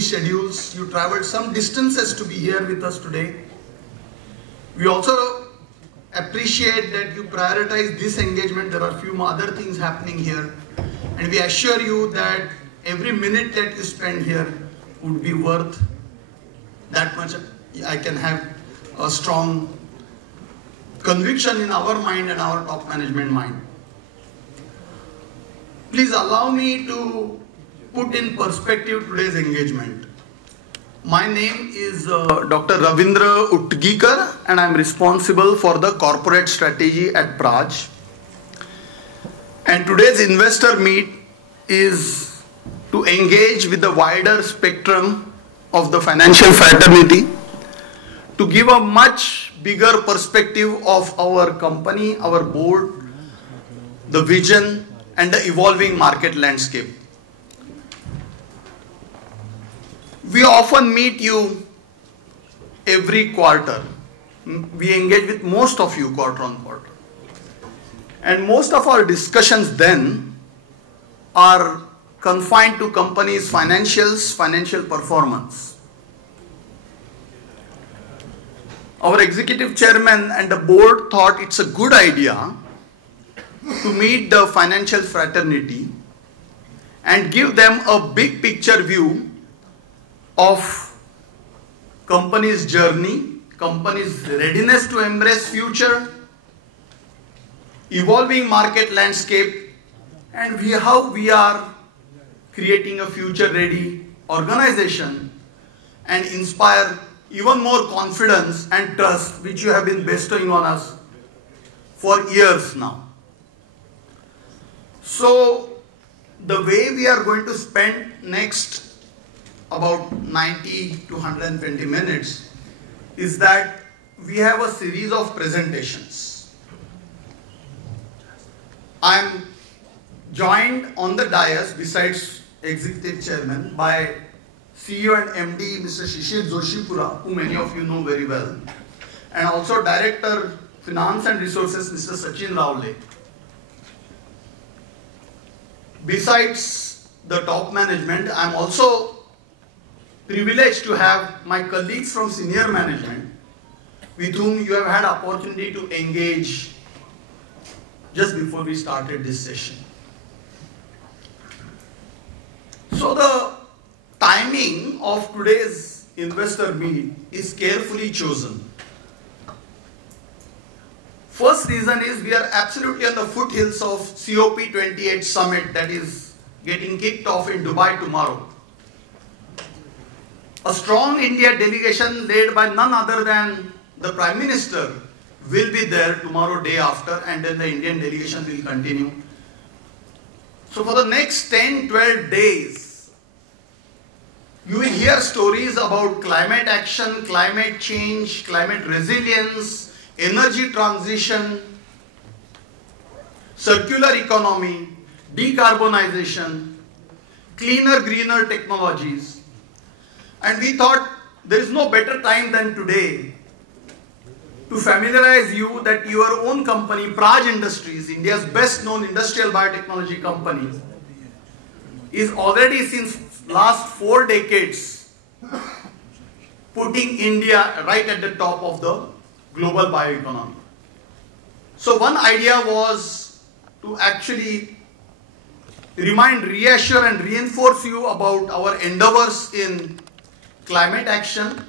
schedules. You traveled some distances to be here with us today. We also appreciate that you prioritize this engagement. There are a few other things happening here. And we assure you that every minute that you spend here would be worth that much. I can have a strong conviction in our mind and our top management mind. Please allow me to put in perspective today's engagement. My name is Dr. Ravindra Utgikar and I am responsible for the corporate strategy at Praj. And today's investor meet is to engage with the wider spectrum of the financial fraternity, to give a much bigger perspective of our company, our board, the vision and the evolving market landscape. We often meet you every quarter. We engage with most of you quarter on quarter. And most of our discussions then are confined to companies' financials, financial performance. Our executive chairman and the board thought it's a good idea to meet the financial fraternity and give them a big picture view of company's journey, company's readiness to embrace future, evolving market landscape, and how we are creating a future-ready organization and inspire even more confidence and trust which you have been bestowing on us for years now. So, the way we are going to spend next about 90 to 120 minutes is that we have a series of presentations. I am joined on the dais besides Executive Chairman by CEO and MD Mr. Shishir Joshipura, who many of you know very well, and also Director Finance and Resources Mr. Sachin Rawle. Besides the top management, I am also privileged to have my colleagues from senior management with whom you have had opportunity to engage just before we started this session. So the timing of today's investor meet is carefully chosen. First reason is we are absolutely on the foothills of COP28 summit that is getting kicked off in Dubai tomorrow. A strong India delegation led by none other than the Prime Minister will be there tomorrow, day after, and then the Indian delegation will continue. So for the next 10-12 days, you will hear stories about climate action, climate change, climate resilience, energy transition, circular economy, decarbonization, cleaner, greener technologies. And we thought there is no better time than today to familiarize you that your own company, Praj Industries, India's best known industrial biotechnology company, is already since last 4 decades putting India right at the top of the global bioeconomy. So one idea was to actually remind, reassure and reinforce you about our endeavors in climate action,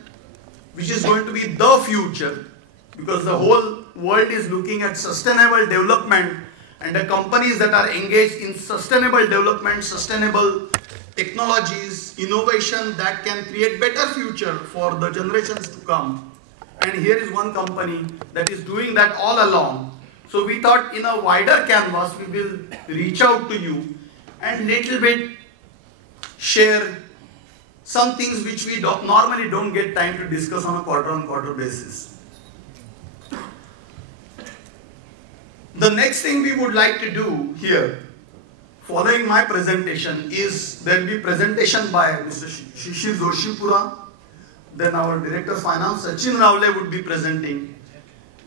which is going to be the future, because the whole world is looking at sustainable development, and the companies that are engaged in sustainable development, sustainable technologies, innovation that can create better future for the generations to come. And here is one company that is doing that all along. So we thought in a wider canvas we will reach out to you and little bit share some things which we normally don't get time to discuss on a quarter-on-quarter basis. The next thing we would like to do here, following my presentation, is there will be presentation by Mr. Shishir Joshipura, then our Director of Finance Sachin Rawle would be presenting,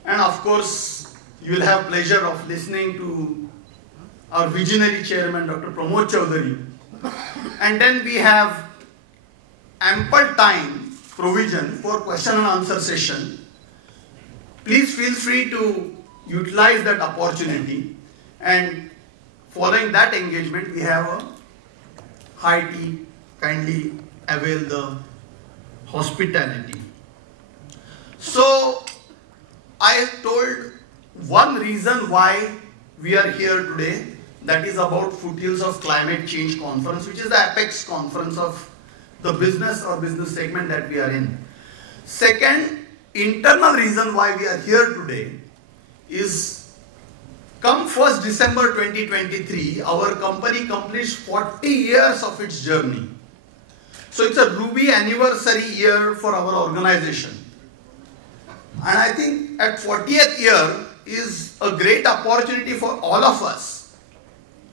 and of course you will have pleasure of listening to our visionary chairman Dr. Pramod Chaudhary, and then we have ample time provision for question and answer session. Please feel free to utilize that opportunity, and following that engagement we have a high tea. Kindly avail the hospitality. So I told one reason why we are here today, that is about Foothills of Climate Change Conference, which is the apex conference of the business or business segment that we are in. Second, internal reason why we are here today is come 1st December 2023, our company completes 40 years of its journey. So it's a Ruby anniversary year for our organization. And I think at 40th year is a great opportunity for all of us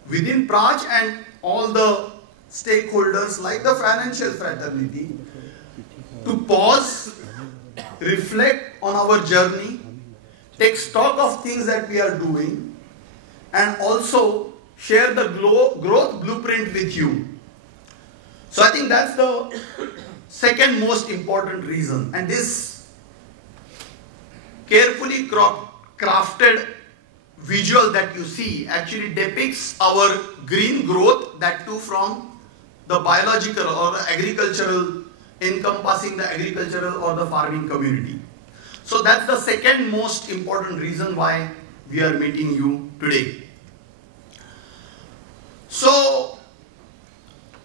within Praj and all the stakeholders like the financial fraternity to pause, reflect on our journey, take stock of things that we are doing, and also share the growth blueprint with you. So I think that's the second most important reason. And this carefully crafted visual that you see actually depicts our green growth, that too from the biological or agricultural, encompassing the agricultural or the farming community. So that's the second most important reason why we are meeting you today. So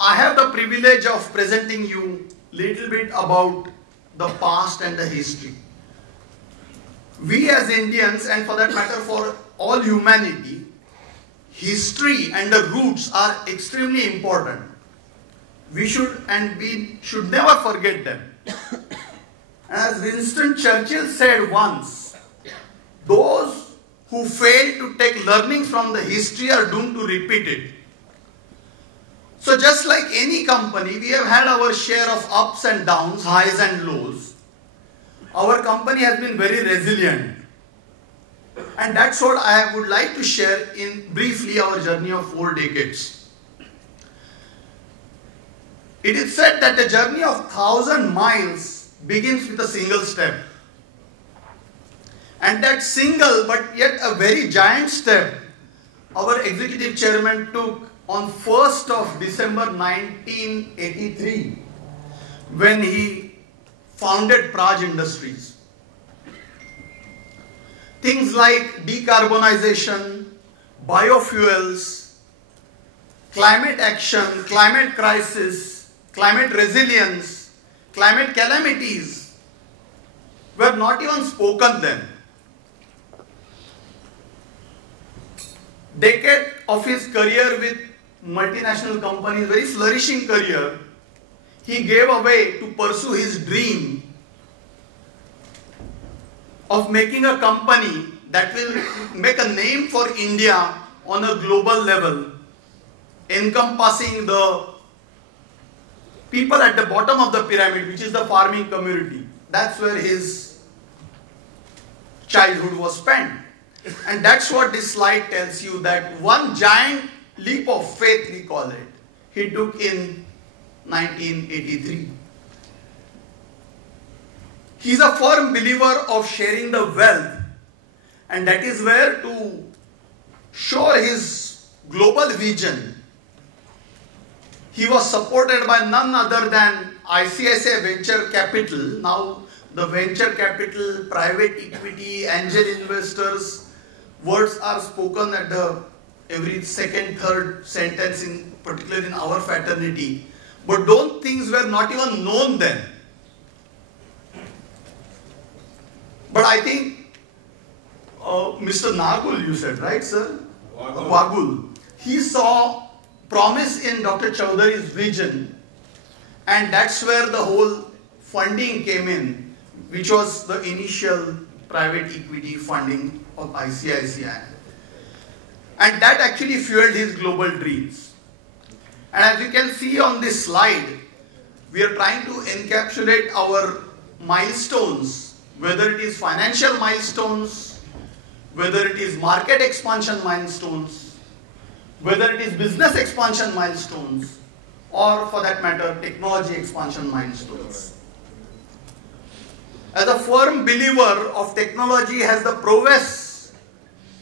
I have the privilege of presenting you little bit about the past and the history. We as Indians, and for that matter for all humanity, history and the roots are extremely important. We should never forget them. As Winston Churchill said once, those who fail to take learnings from the history are doomed to repeat it. So just like any company, we have had our share of ups and downs, highs and lows. Our company has been very resilient. And that's what I would like to share in briefly our journey of 4 decades. It is said that the journey of 1,000 miles begins with a single step. And that single but yet a very giant step our executive chairman took on 1st of December 1983 when he founded Praj Industries. Things like decarbonization, biofuels, climate action, climate crisis, climate resilience, climate calamities were not even spoken then. Decade of his career with multinational companies, very flourishing career, he gave away to pursue his dream of making a company that will make a name for India on a global level, encompassing the people at the bottom of the pyramid, which is the farming community. That's where his childhood was spent. And that's what this slide tells you, that one giant leap of faith, we call it, he took in 1983. He's a firm believer of sharing the wealth, and that is where, to show his global vision, he was supported by none other than ICICI Venture Capital. Now the venture capital, private equity, angel investors, words are spoken at the every second, third sentence, in particular in our fraternity. But those things were not even known then. But I think Mr. Nagul, you said, right, sir? Wagul. He saw promise in Dr. Chaudhary's vision, and that's where the whole funding came in, which was the initial private equity funding of ICICI. And that actually fueled his global dreams. And as you can see on this slide, we are trying to encapsulate our milestones, whether it is financial milestones, whether it is market expansion milestones, whether it is business expansion milestones, or for that matter, technology expansion milestones. As a firm believer of technology has the prowess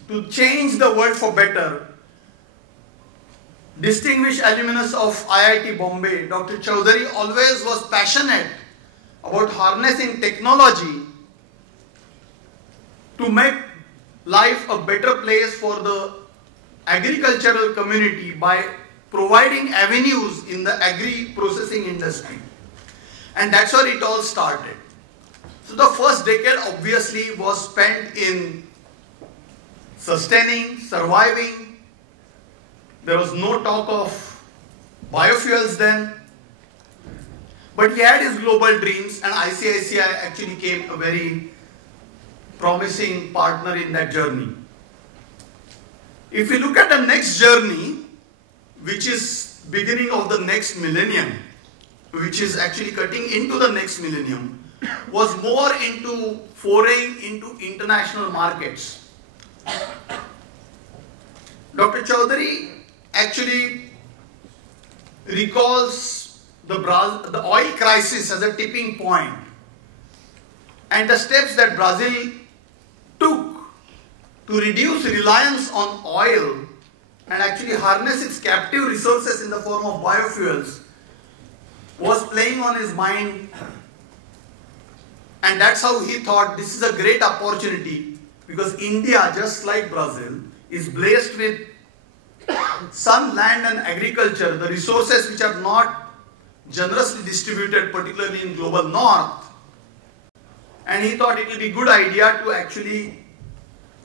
to change the world for better, distinguished alumnus of IIT Bombay, Dr. Chaudhary always was passionate about harnessing technology to make life a better place for the agricultural community by providing avenues in the agri-processing industry. And that's where it all started. So the first decade obviously was spent in sustaining, surviving. There was no talk of biofuels then. But he had his global dreams, and ICICI actually became a very promising partner in that journey. If we look at the next journey, which is beginning of the next millennium, which is actually cutting into the next millennium, was more into foraying into international markets. Dr. Chaudhary actually recalls the oil crisis as a tipping point and the steps that Brazil took to reduce reliance on oil and actually harness its captive resources in the form of biofuels was playing on his mind. And that's how he thought this is a great opportunity, because India, just like Brazil, is blessed with sun, land and agriculture, the resources which are not generously distributed, particularly in global north. And he thought it would be a good idea to actually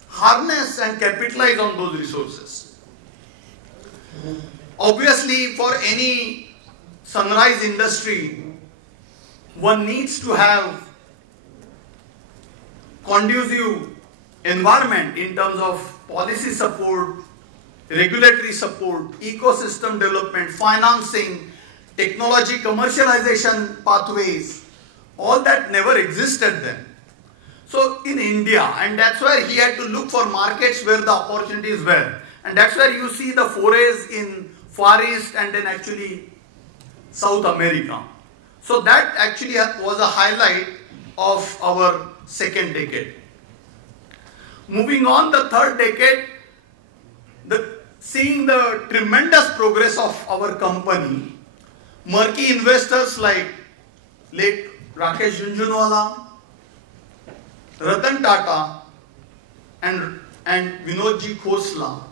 harness and capitalize on those resources. Obviously, for any sunrise industry, one needs to have conducive environment in terms of policy support, regulatory support, ecosystem development, financing, technology commercialization pathways. All that never existed then. So in India, and that's where he had to look for markets where the opportunities were. And that's where you see the forays in Far East and then actually South America. So that actually was a highlight of our second decade. Moving on, the third decade, seeing the tremendous progress of our company, murky investors like late Rakesh Jhunjhunwala, Ratan Tata and Vinodji Khosla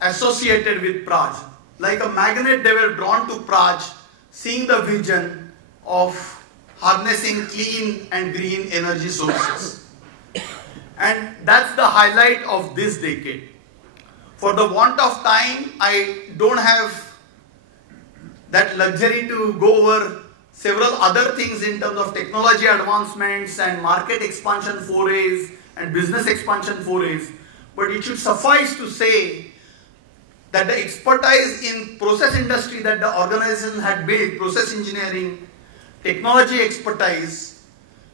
associated with Praj. Like a magnet, they were drawn to Praj, seeing the vision of harnessing clean and green energy sources. And that's the highlight of this decade. For the want of time, I don't have that luxury to go over several other things in terms of technology advancements and market expansion forays and business expansion forays. But it should suffice to say that the expertise in process industry that the organization had built, process engineering, technology expertise,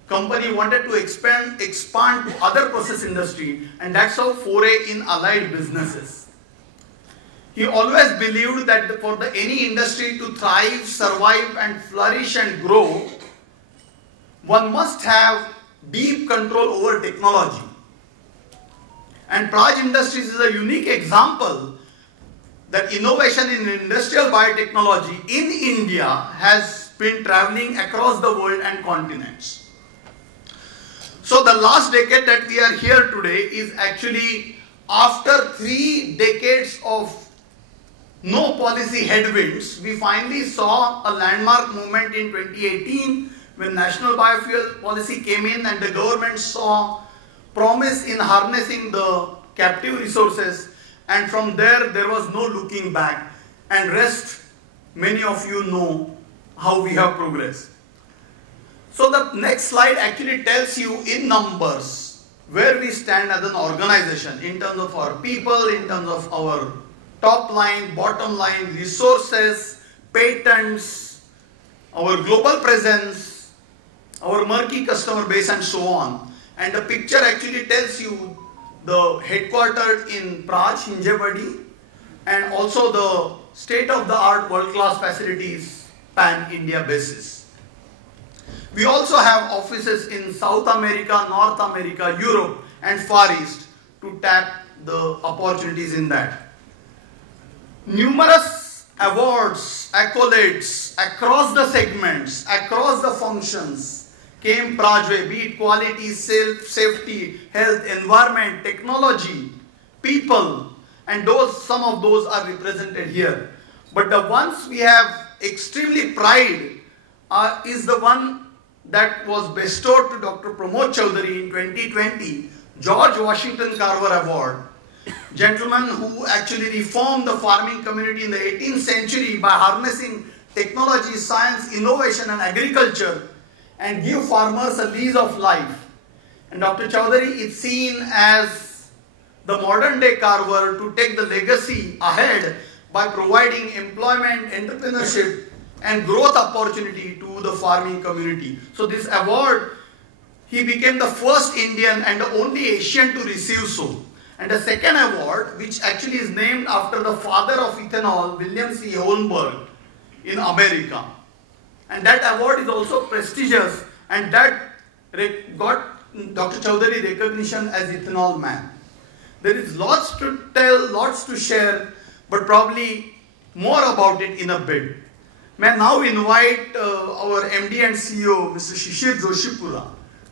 company wanted to expand to other process industry, and that's how foray in allied businesses. He always believed that for any industry to thrive, survive and flourish and grow, one must have deep control over technology. And Praj Industries is a unique example that innovation in industrial biotechnology in India has been traveling across the world and continents. So the last decade that we are here today is actually after 3 decades of no policy headwinds. We finally saw a landmark movement in 2018 when national biofuel policy came in and the government saw promise in harnessing the captive resources, and from there was no looking back, and rest many of you know how we have progressed. So the next slide actually tells you in numbers where we stand as an organization in terms of our people, in terms of our top line, bottom line, resources, patents, our global presence, our murky customer base and so on. And the picture actually tells you the headquartered in Praj, Hinjewadi, and also the state-of-the-art world-class facilities pan-India basis. We also have offices in South America, North America, Europe and Far East to tap the opportunities in that. Numerous awards, accolades across the segments, across the functions came Praj way, be it quality, safety, health, environment, technology, people, and some of those are represented here. But the ones we have extremely pride is the one that was bestowed to Dr. Pramod Chaudhary in 2020, George Washington Carver Award. Gentleman who actually reformed the farming community in the 18th century by harnessing technology, science, innovation and agriculture and give farmers a lease of life. And Dr. Chaudhary is seen as the modern day Carver to take the legacy ahead by providing employment, entrepreneurship and growth opportunity to the farming community. So this award, he became the first Indian and the only Asian to receive so. And the second award, which actually is named after the father of ethanol, William C. Holmberg in America. And that award is also prestigious and that got Dr. Chaudhary recognition as ethanol man. There is lots to tell, lots to share, but probably more about it in a bit. May I now invite our MD and CEO, Mr. Shishir Joshipura,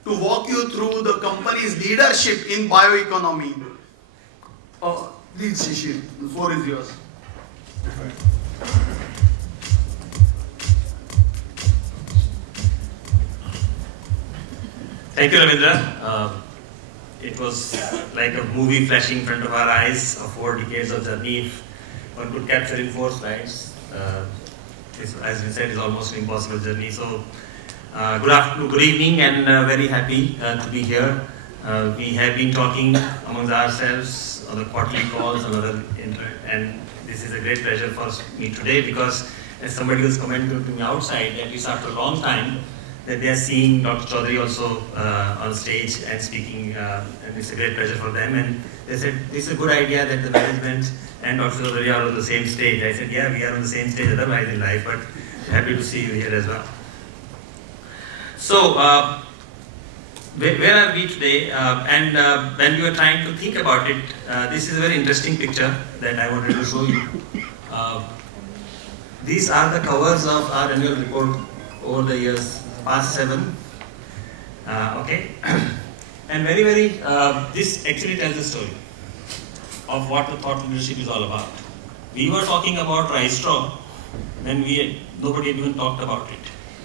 to walk you through the company's leadership in bioeconomy. Please, Shishir, the floor is yours. Thank you, Ravindra. It was like a movie flashing in front of our eyes of 4 decades of journey. If one could capture in 4 slides, as we said, is almost an impossible journey. So, good afternoon, good evening, and very happy to be here. We have been talking amongst ourselves on the quarterly calls, and this is a great pleasure for me today because, as somebody was commenting to me outside, at least after a long time, that they are seeing Dr. Chaudhary also on stage and speaking, and it's a great pleasure for them. And they said, this is a good idea that the management and Dr. Chaudhary are on the same stage. I said, yeah, we are on the same stage otherwise in life, but happy to see you here as well. So, where are we today? When we were trying to think about it, this is a very interesting picture that I wanted to show you. These are the covers of our annual report over the years. Past 7, okay, and this actually tells the story of what the thought leadership is all about. We were talking about rice straw when nobody had even talked about it.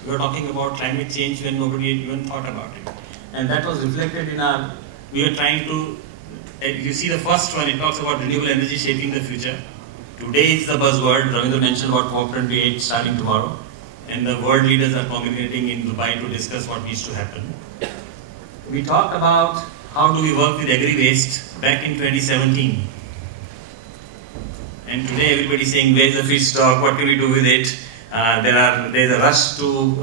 We were talking about climate change when nobody had even thought about it, and that was reflected in our. We were trying to. You see the first one. It talks about renewable energy shaping the future. Today is the buzzword. Ravindra mentioned about COP28 starting tomorrow. And the world leaders are congregating in Dubai to discuss what needs to happen. We talked about how do we work with agri-waste back in 2017. And today everybody is saying, where is the feedstock, what can we do with it? There is a rush to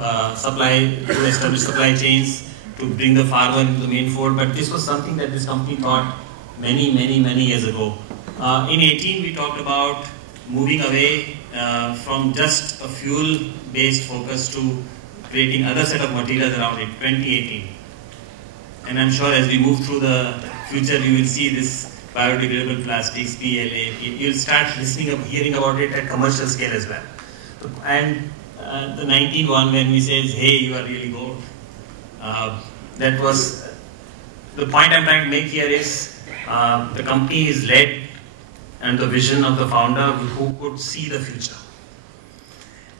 establish supply chains, to bring the farmer into the main fold. But this was something that this company thought many years ago. In 18, we talked about moving away from just a fuel-based focus to creating other set of materials around it, 2018. And I'm sure as we move through the future, you will see this biodegradable plastics, PLA, you'll start hearing about it at commercial scale as well. And the 19 one, when we said, hey, you are really gold, that was, the point I'm trying to make here is, the company is led and the vision of the founder who could see the future.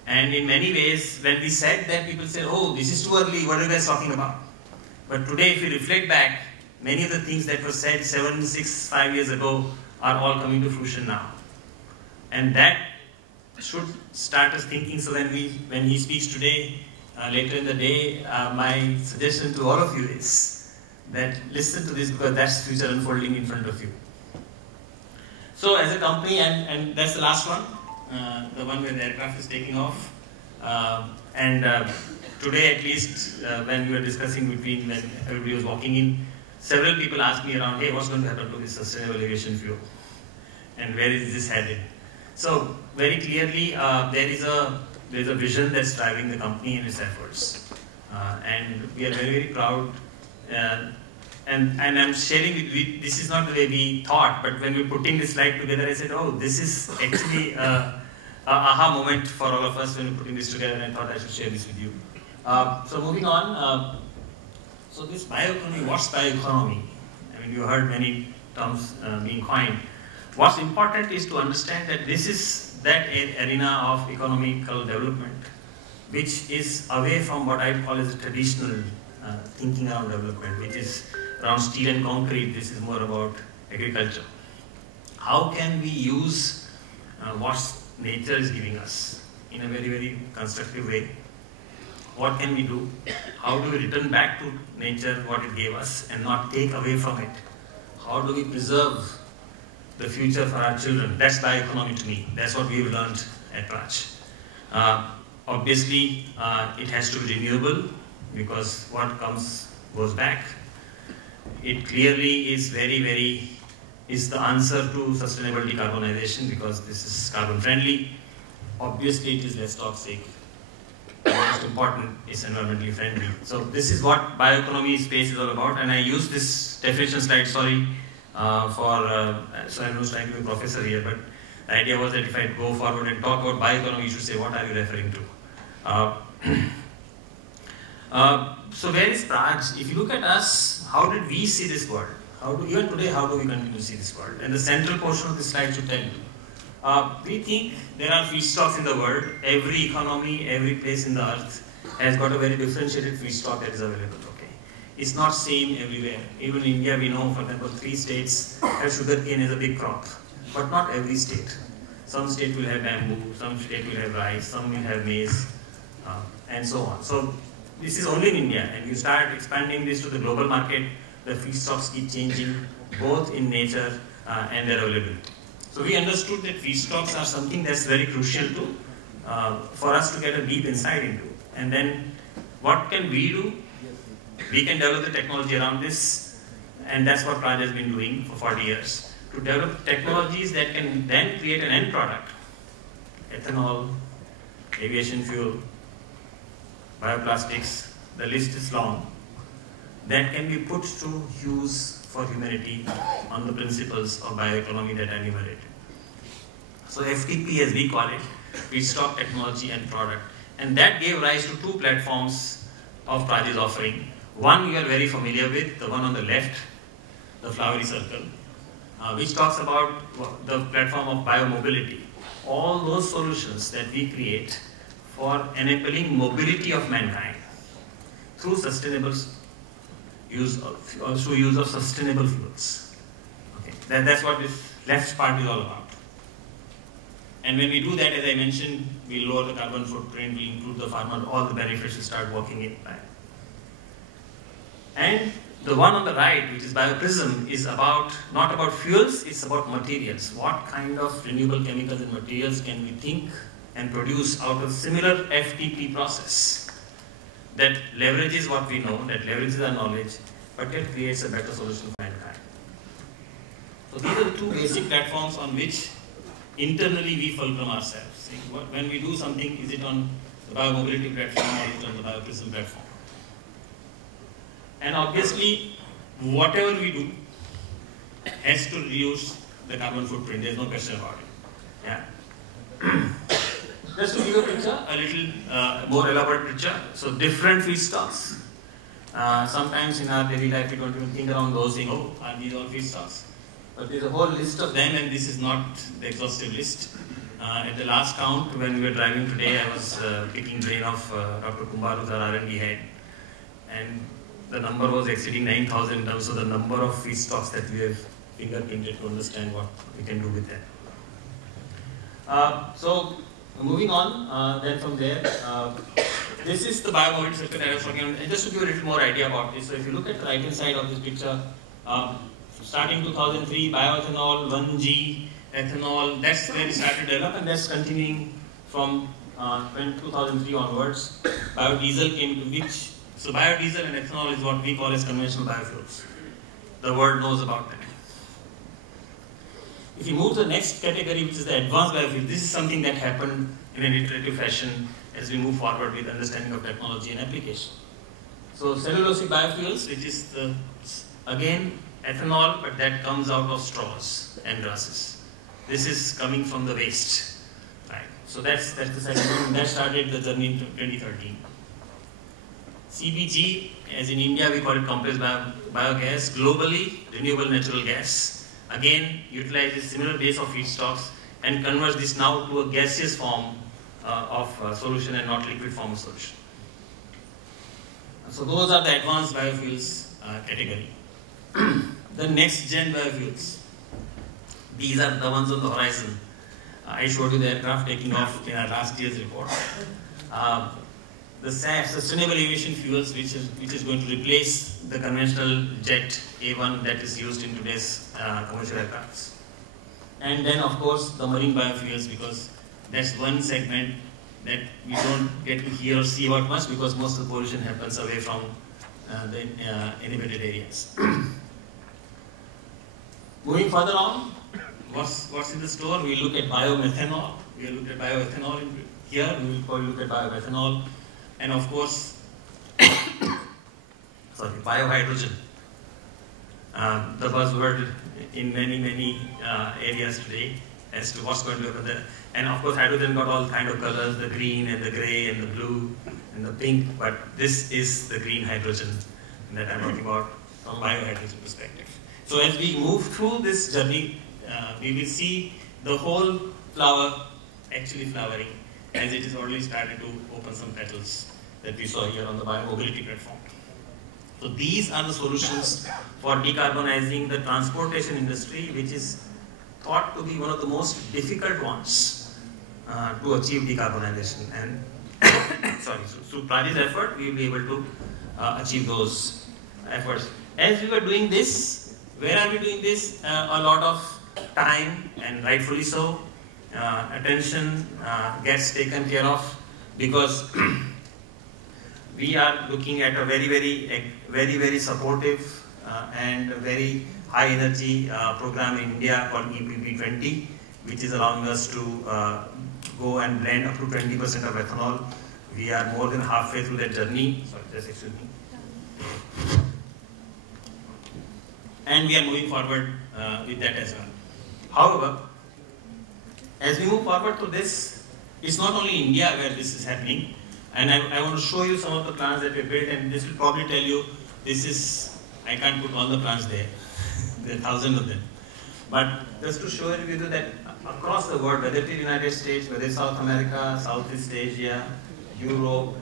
And in many ways, when we said that, people said, oh, this is too early, what are you guys talking about? But today, if you reflect back, many of the things that were said 7, 6, 5 years ago are all coming to fruition now. And that should start us thinking. So when he speaks today, later in the day, my suggestion to all of you is that listen to this because that's future unfolding in front of you. So as a company, and that's the last one, the one where the aircraft is taking off. Today, at least, when we were discussing when everybody was walking in, several people asked me around, hey, what's going to happen to this sustainable aviation fuel? And where is this headed? So very clearly, there is a vision that's driving the company in its efforts, and we are very, very proud. And I'm sharing with you, this is not the way we thought, but when we were putting this slide together, I said, oh, this is actually a aha moment for all of us when we were putting this together, and I thought I should share this with you. So moving on, so this bioeconomy, what's bioeconomy? I mean, you heard many terms being coined. What's important is to understand that this is that arena of economical development, which is away from what I call as a traditional thinking around development, which is around steel and concrete. This is more about agriculture. How can we use what nature is giving us in a very, very constructive way? What can we do? How do we return back to nature what it gave us and not take away from it? How do we preserve the future for our children? That's bioeconomy to me. That's what we've learned at Praj. Obviously, it has to be renewable, because what comes goes back. It clearly is is the answer to sustainable decarbonization, because this is carbon friendly. Obviously, it is less toxic. And most important, it's environmentally friendly. So this is what bioeconomy space is all about. And I use this definition slide, sorry, so I'm not trying to be a professor here, but the idea was that if I go forward and talk about bioeconomy, you should say, what are you referring to? So where is Praj? If you look at us, how did we see this world? Even today, how do we continue to see this world? And the central portion of this slide should tell you. We think there are feedstocks in the world. Every economy, every place in the earth has got a very differentiated feedstock that is available. Okay, it's not same everywhere. Even in India, we know, for example, 3 states have sugarcane as a big crop, but not every state. Some state will have bamboo, some state will have rice, some will have maize, and so on. So this is only in India, and you start expanding this to the global market, the feedstocks keep changing, both in nature and their availability. So we understood that feedstocks are something that's very crucial to for us to get a deep insight into. And then what can we do? We can develop the technology around this, and that's what Praj has been doing for 40 years, to develop technologies that can then create an end product. Ethanol, aviation fuel, bioplastics, the list is long, that can be put to use for humanity on the principles of bioeconomy that I enumerated. So FTP, as we call it, feedstock, technology and product. And that gave rise to 2 platforms of Praj's offering. One you are very familiar with, the one on the left, the flowery circle, which talks about the platform of biomobility. All those solutions that we create for enabling mobility of mankind through sustainable use of sustainable fuels. Okay, that's what this left part is all about. And when we do that, as I mentioned, we lower the carbon footprint, we improve the farmer, all the benefits will start working in back. And the one on the right, which is Bioprism, is not about fuels, it's about materials. What kind of renewable chemicals and materials can we think and produce out of similar FTP process that leverages what we know, that leverages our knowledge, but it creates a better solution for mankind. So these are the 2 basic platforms on which internally we fulcrum ourselves. When we do something, is it on the biomobility platform or is it on the Bioprism platform? And obviously, whatever we do has to reduce the carbon footprint. There's no question about it. Yeah. Just to give a picture, a little more elaborate picture. So different feedstocks. Sometimes in our daily life we don't even think around those things. Oh, are these all feedstocks? But there's a whole list of them, and this is not the exhaustive list. At the last count, when we were driving today, I was picking brain of Dr. Kumar, who's our R&D head, and the number was exceeding 9,000 in terms of the number of feedstocks that we have fingerprinted to understand what we can do with them. So moving on, then from there, this is the biomobility circuit that I was talking about. And just to give you a little more idea about this, so if you look at the right hand side of this picture, starting 2003, bioethanol, 1G, ethanol, that's where we started to develop, and that's continuing from 2003 onwards. Biodiesel came to which, so biodiesel and ethanol is what we call as conventional biofuels. The world knows about that. If you move to the next category, which is the advanced biofuels, this is something that happened in an iterative fashion as we move forward with understanding of technology and application. So cellulosic biofuels, which is the, again ethanol, but that comes out of straws and grasses. This is coming from the waste, right? So that's the second one. That started the journey in 2013. CBG, as in India we call it compressed biogas, globally renewable natural gas. Again, utilizes similar base of feedstocks and converts this now to a gaseous form of solution and not liquid form of solution. So those are the advanced biofuels category. The next gen biofuels. These are the ones on the horizon. I showed you the aircraft taking off in our last year's report. The SAF, Sustainable Aviation Fuels, which is going to replace the conventional jet A1 that is used in today's commercial aircrafts. And then, of course, the marine biofuels, because that's one segment that we don't get to hear or see about much, because most of the pollution happens away from the inhabited areas. Moving further on, what's in the store? We look at biomethanol. We look at bioethanol here. We will probably look at bioethanol. And of course, biohydrogen, the buzzword in many areas today as to what's going to happen there. And of course, hydrogen got all kind of colors, the green and the gray and the blue and the pink, but this is the green hydrogen that I'm talking about from biohydrogen perspective. So as we move through this journey, we will see the whole flower actually flowering, as it is already started to open some petals that we saw here on the biomobility platform. So these are the solutions for decarbonizing the transportation industry, which is thought to be one of the most difficult ones to achieve decarbonization. And through Praj's effort, we will be able to achieve those efforts. As we were doing this, where are we doing this? A lot of time, and rightfully so, attention gets taken care of, because we are looking at a very supportive and very high energy program in India called EPP20, which is allowing us to go and blend up to 20% of ethanol. We are more than halfway through that journey. Sorry, just excuse me. And we are moving forward with that as well. However, as we move forward to this, it's not only India where this is happening. And I want to show you some of the plants that we built, and this will probably tell you, this is, I can't put all the plants there. There are thousands of them. But just to show you that across the world, whether it is United States, whether it's South America, Southeast Asia, Europe,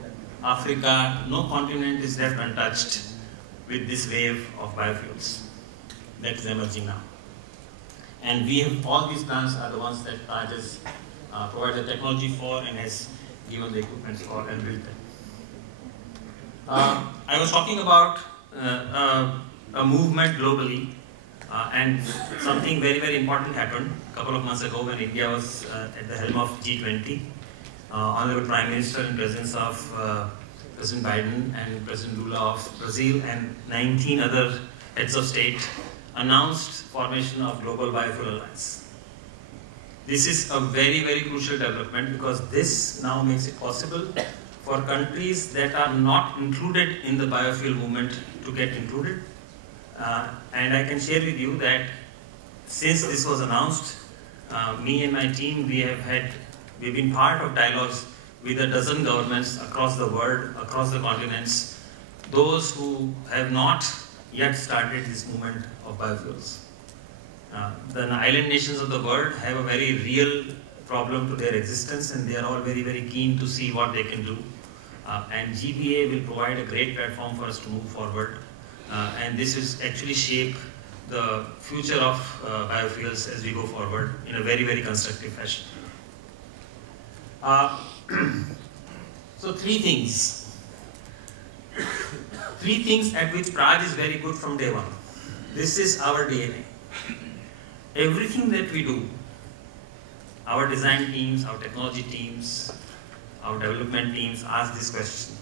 Africa, no continent is left untouched with this wave of biofuels that is emerging now. And we have, all these plants are the ones that Praj has provided the technology for and has given the equipment for and built them. I was talking about a movement globally, and something very important happened a couple of months ago when India was at the helm of G20. Honorable Prime Minister in presence of President Biden and President Lula of Brazil and 19 other heads of state announced formation of Global Biofuel Alliance. This is a very crucial development, because this now makes it possible for countries that are not included in the biofuel movement to get included. And I can share with you that since this was announced, me and my team, we've been part of dialogues with a dozen governments across the world, across the continents, those who have not yet started this movement of biofuels. The island nations of the world have a very real problem to their existence, and they are all very keen to see what they can do. And GBA will provide a great platform for us to move forward. And this will actually shape the future of biofuels as we go forward in a very constructive fashion. So three things at which Praj is very good from day one. This is our DNA. Everything that we do, our design teams, our technology teams, our development teams ask this question: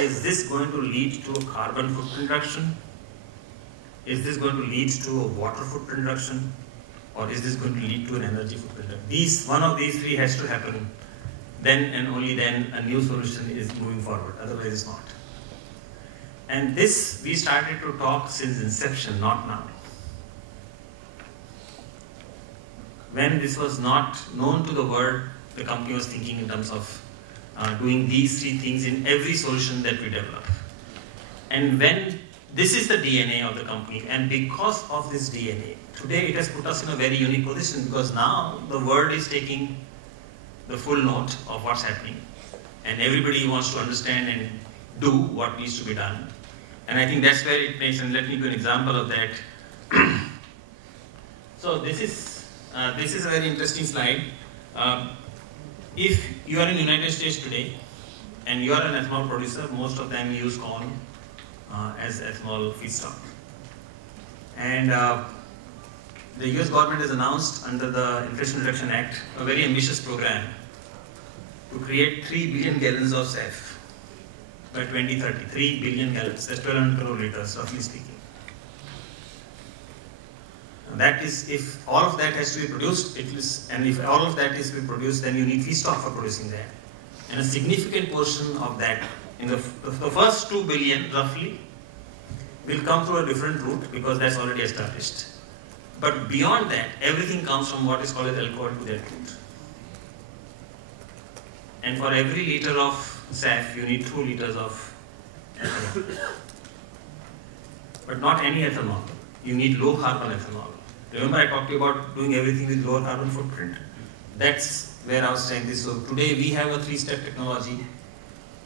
is this going to lead to a carbon footprint reduction? Is this going to lead to a water footprint reduction? or is this going to lead to an energy footprint? One of these three has to happen. Then and only then a new solution is moving forward. Otherwise, it's not. And this we started to talk since inception, not now. When this was not known to the world, the company was thinking in terms of doing these three things in every solution that we develop. And when this is the DNA of the company, and because of this DNA, today it has put us in a very unique position, because now the world is taking the full note of what's happening, and everybody wants to understand and do what needs to be done. And I think that's where it makes, and let me give an example of that. So this is a very interesting slide. If you are in the United States today, and you are an ethanol producer, most of them use corn as ethanol feedstock. And the US government has announced under the Inflation Reduction Act a very ambitious program to create 3 billion gallons of SAF by 2030. 3 billion gallons, that's 1200 crore liters, roughly speaking. And that is, if all of that has to be produced, and if all of that is to be produced, then you need feedstock for producing that. And a significant portion of that, in the first 2 billion roughly, will come through a different route, because that's already established. But beyond that, everything comes from what is called as alcohol to that route. And for every liter of SAF, you need 2 liters of ethanol. But not any ethanol. You need low carbon ethanol. Remember I talked to you about doing everything with lower carbon footprint? That's where I was saying this. So today we have a 3-step technology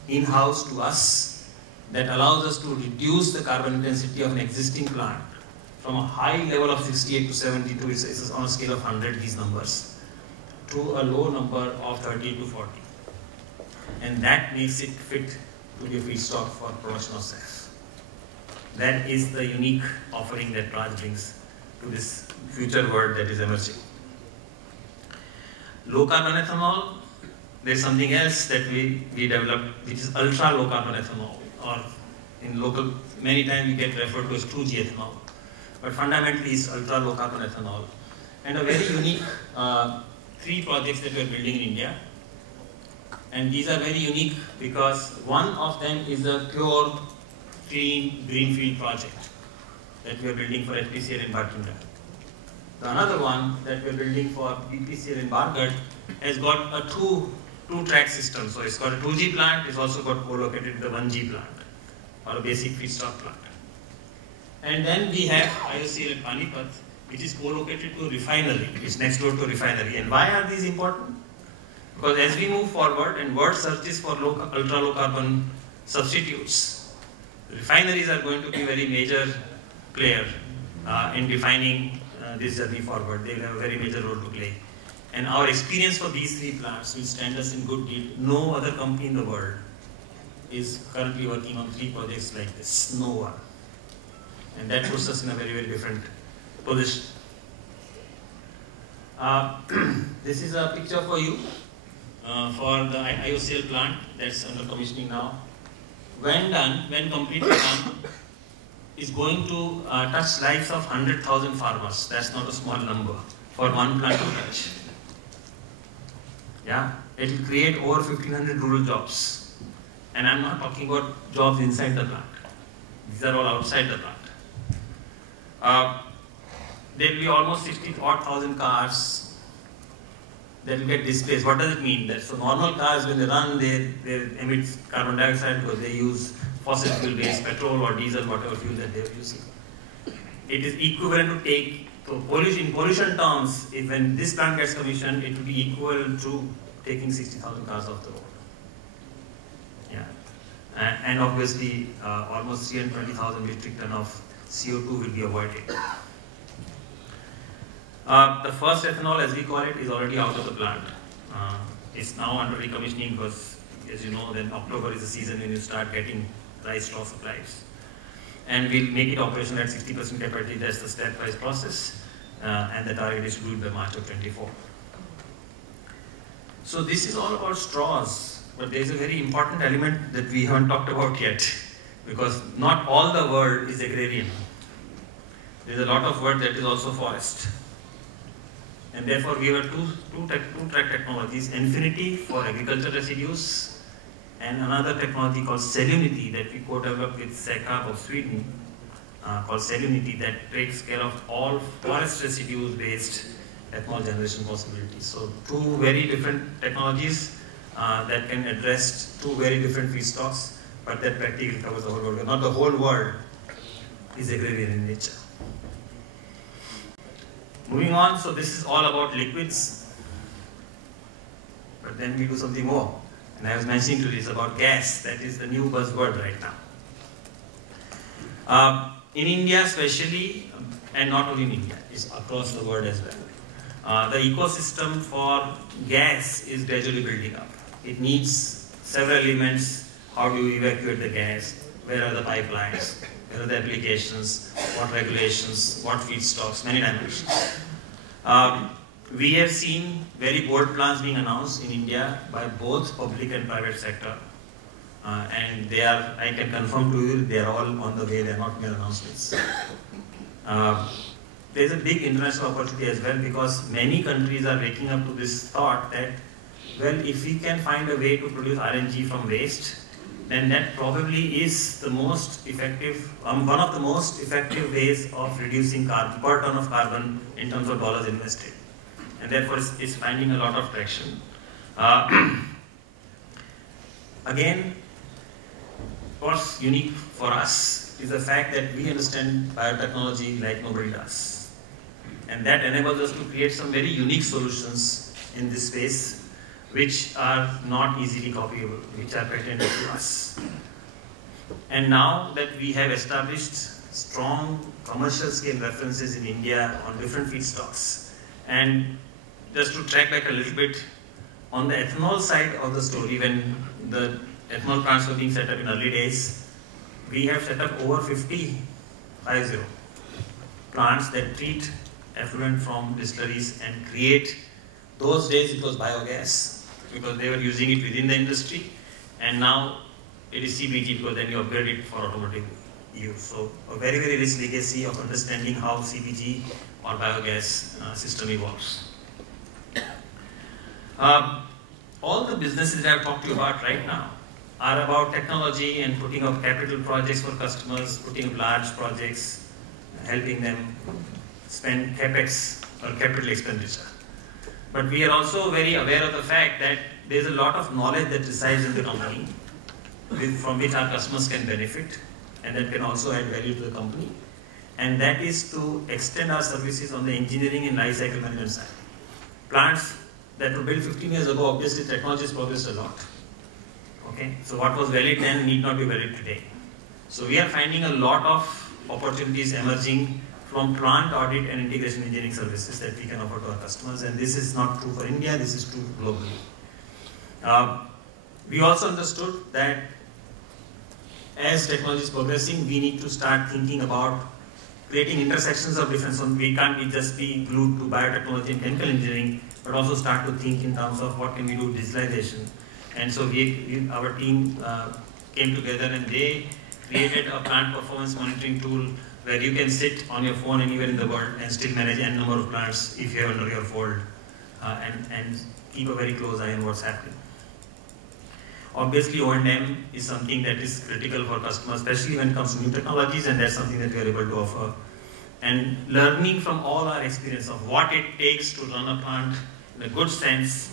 in-house to us that allows us to reduce the carbon intensity of an existing plant from a high level of 68 to 72, it's on a scale of 100, these numbers, to a low number of 30 to 40. And that makes it fit to be a feedstock for production of SAF. That is the unique offering that Praj brings to this future world that is emerging. Low carbon ethanol, there's something else that we developed, which is ultra low carbon ethanol, or in local, many times we get referred to as 2G ethanol. But fundamentally it's ultra low carbon ethanol. And a very unique 3 projects that we are building in India. And these are very unique because one of them is a pure, clean, greenfield project that we are building for HPCL in Barkinda. The another one that we are building for BPCL in Bargarh has got a two-track system. So it's got a 2G plant, it's also got co-located with a 1G plant, or a basic feedstock plant. And then we have IOCL at Panipat, which is co-located to a refinery, it's next door to a refinery. And why are these important? Because as we move forward and world searches for ultra low carbon substitutes, refineries are going to be a very major player in defining this journey forward. They will have a very major role to play. And our experience for these 3 plants will stand us in good deal. No other company in the world is currently working on 3 projects like this. No one. And that puts us in a very, very different position. This is a picture for you for the IOCL plant that's under commissioning now. When done, when completely done, is going to touch lives of 100,000 farmers. That's not a small number for one plant to touch. Yeah, it will create over 1,500 rural jobs. And I'm not talking about jobs inside the plant. These are all outside the plant. There will be almost 60,000 cars that will get displaced. What does it mean? That so normal cars, when they run, they emit carbon dioxide because they use fossil fuel-based petrol or diesel, whatever fuel that they are using. It is equivalent to take, so in pollution terms, when this plant gets commissioned, it will be equal to taking 60,000 cars off the road. Yeah. And obviously, almost 320,000 metric ton of CO2 will be avoided. The first ethanol, as we call it, is already out of the plant. It's now under recommissioning because, as you know, then October is the season when you start getting rice straw supplies. And we'll make it operational at 60% capacity. That's the stepwise process. And the target is to do it by March of 24. So this is all about straws. But there's a very important element that we haven't talked about yet. Because not all the world is agrarian. There's a lot of world that is also forest. And therefore, we have two-track technologies: Infinity for agricultural residues, and another technology called Salinity that we co-developed with SECAB of Sweden, called Salinity, that takes care of all forest residues-based ethanol generation possibilities. So two very different technologies that can address two very different feedstocks, but that practically covers the whole world. Not the whole world is agrarian in nature. Moving on, so this is all about liquids, but then we do something more. And I was mentioning to this about gas, that is the new buzzword right now. In India especially, and not only in India, it's across the world as well. The ecosystem for gas is gradually building up. It needs several elements. How do you evacuate the gas? Where are the pipelines? Where are the applications? What regulations? What feedstocks? Many dimensions. We have seen very bold plans being announced in India by both public and private sector. And they are, I can confirm to you, they are all on the way, they are not mere announcements. There is a big international opportunity as well, because many countries are waking up to this thought that, well, if we can find a way to produce RNG from waste, then that probably is the most effective, one of the most effective ways of reducing carbon, per ton of carbon in terms of dollars invested. And therefore it's finding a lot of traction. Again, what's unique for us is the fact that we understand biotechnology like nobody does. And that enables us to create some very unique solutions in this space, which are not easily copyable, which are patented to us. And now that we have established strong commercial scale references in India on different feedstocks, and just to track back a little bit, on the ethanol side of the story, when the ethanol plants were being set up in early days, we have set up over 50 plants that treat effluent from distilleries and create, those days it was biogas, because they were using it within the industry, and now it is CBG because then you upgrade it for automotive use. So a very, very rich legacy of understanding how CBG or biogas system evolves. All the businesses that I've talked to you about right now are about technology and putting up capital projects for customers, putting up large projects, helping them spend capex or capital expenditure. But we are also very aware of the fact that there's a lot of knowledge that resides in the company from which our customers can benefit, and that can also add value to the company. And that is to extend our services on the engineering and life cycle management side. Plants that were built 15 years ago, obviously technology has progressed a lot. Okay, so what was valid then need not be valid today. So we are finding a lot of opportunities emerging from plant audit and integration engineering services that we can offer to our customers, and this is not true for India, this is true globally. We also understood that as technology is progressing, we need to start thinking about creating intersections of different, so we can't just be glued to biotechnology and chemical engineering, but also start to think in terms of what can we do digitalization. And so our team came together and they created a plant performance monitoring tool where you can sit on your phone anywhere in the world and still manage n number of plants if you have under your fold, and keep a very close eye on what's happening. Obviously, O&M is something that is critical for customers, especially when it comes to new technologies, and that's something that we are able to offer. And learning from all our experience of what it takes to run a plant in a good sense,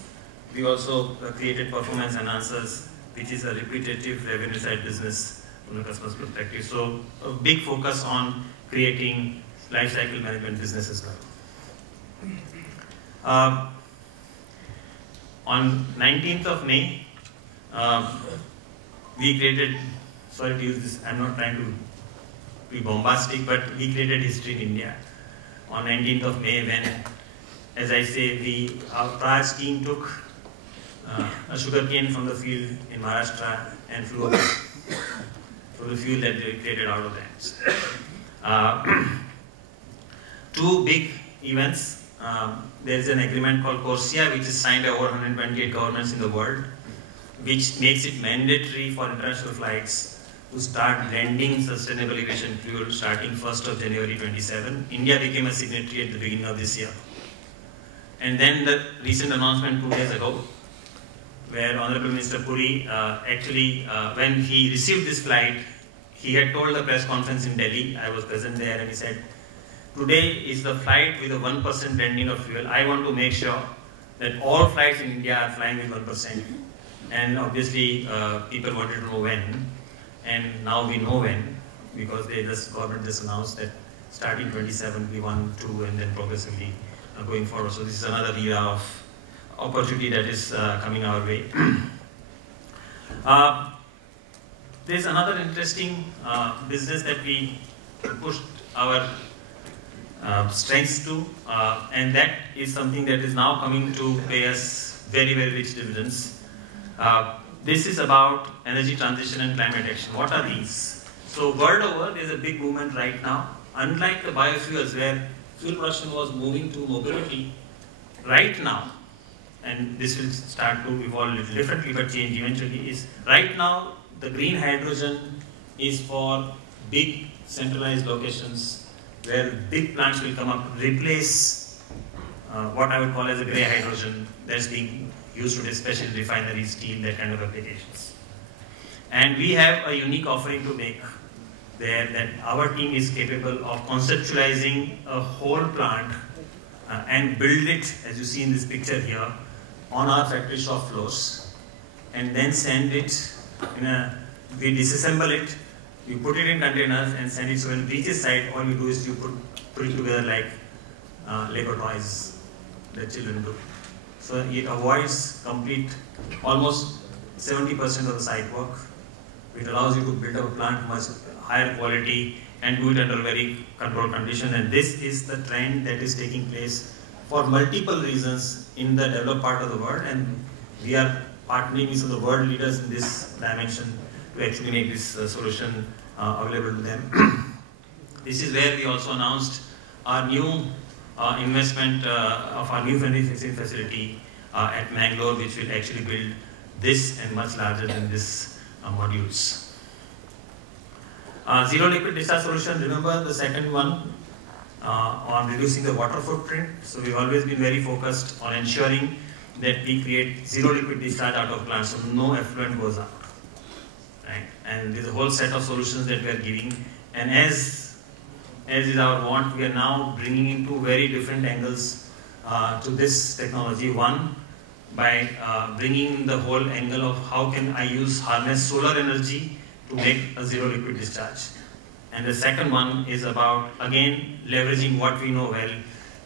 we also created performance enhancers, which is a repetitive revenue side business from the customer's perspective. So a big focus on creating life cycle management business as well. On 19th of May, we created, sorry to use this, I'm not trying to be bombastic, but we created history in India. On 19th of May, when, as I say, our Praj team took a sugarcane from the field in Maharashtra and flew away to the fuel that they created out of that. Two big events. There is an agreement called CORSIA, which is signed by over 128 governments in the world, which makes it mandatory for international flights to start blending sustainable aviation fuel starting 1st of January 27. India became a signatory at the beginning of this year. And then the recent announcement 2 days ago, where Honorable Minister Puri when he received this flight, he had told the press conference in Delhi, I was present there, and he said, today is the flight with a 1% blending of fuel. I want to make sure that all flights in India are flying with 1%. And obviously, people wanted to know when. And now we know when, because government just announced that starting 27, we want to, and then progressively going forward. So this is another era of opportunity that is coming our way. There's another interesting business that we pushed our strengths to, and that is something that is now coming to pay us very, very rich dividends. This is about energy transition and climate action. What are these? So world over, there's a big movement right now. Unlike the biofuels where fuel production was moving to mobility, right now, and this will start to evolve a little differently but change eventually, is right now the green hydrogen is for big centralized locations where big plants will come up to replace what I would call as a grey hydrogen that's being used today, especially refineries, steel, that kind of applications. And we have a unique offering to make there that our team is capable of conceptualizing a whole plant and build it, as you see in this picture here, on our factory shop floors, and then send it we disassemble it, you put it in containers and send it. So when it reaches site, all you do is you put it together like Lego toys that children do. So it avoids almost 70% of the site work. It allows you to build up a plant much higher quality and do it under very controlled conditions. And this is the trend that is taking place for multiple reasons in the developed part of the world. And we are partnering with some of the world leaders in this dimension to actually make this solution available to them. This is where we also announced our new investment of our new manufacturing facility at Mangalore, which will actually build this and much larger than this modules. Zero liquid discharge solution, remember the second one on reducing the water footprint. So we've always been very focused on ensuring that we create zero liquid discharge out of plants, so no effluent goes out. Right? And there's a whole set of solutions that we are giving. And as is our want, we are now bringing in two very different angles to this technology. One, by bringing the whole angle of how can I harness solar energy to make a zero liquid discharge. And the second one is about, again, leveraging what we know well,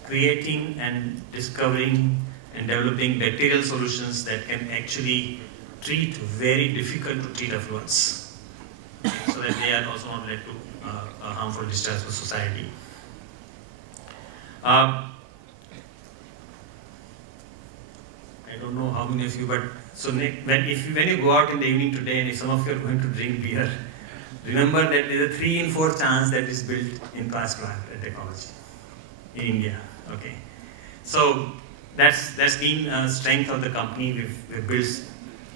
creating and discovering and developing bacterial solutions that can actually treat very difficult to treat effluents, so that they are also not led to a harmful discharge for society. I don't know how many of you, but so when you go out in the evening today, and if some of you are going to drink beer, remember that there is a 3 in 4 chance that is built in Praj plant technology in India. Okay, so that's been a strength of the company. We've built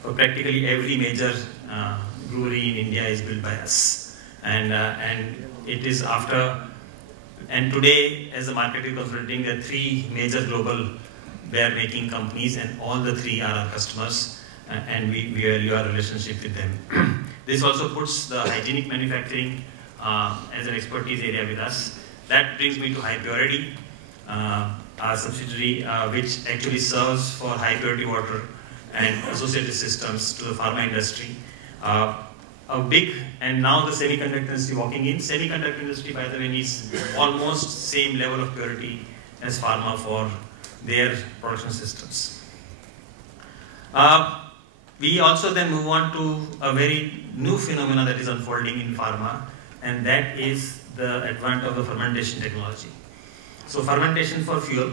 for practically every major brewery in India is built by us, and it is after. And today, as the market is consolidating, there are 3 major global beer making companies, and all the 3 are our customers, and we value our relationship with them. This also puts the hygienic manufacturing as an expertise area with us. That brings me to High Purity, our subsidiary, which actually serves for high purity water and associated systems to the pharma industry. A big, and now the semiconductor industry walking in. Semiconductor industry, by the way, needs almost same level of purity as pharma for their production systems. We also then move on to a very new phenomena that is unfolding in pharma, and that is the advent of the fermentation technology. So fermentation for fuel,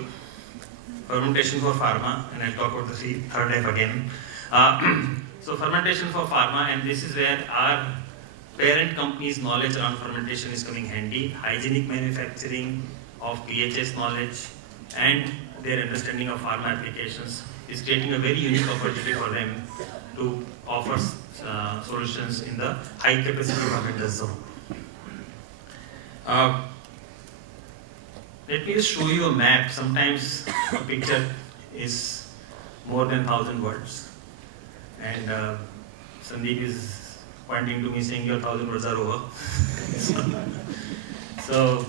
fermentation for pharma, and I'll talk about the third F again. So fermentation for pharma, and this is where our parent company's knowledge around fermentation is coming handy. Hygienic manufacturing of PHS knowledge and their understanding of pharma applications is creating a very unique opportunity for them to offer solutions in the high capacity fermenter zone. Let me just show you a map. Sometimes a picture is more than 1,000 words. And Sandeep is pointing to me saying your 1,000 words are over. So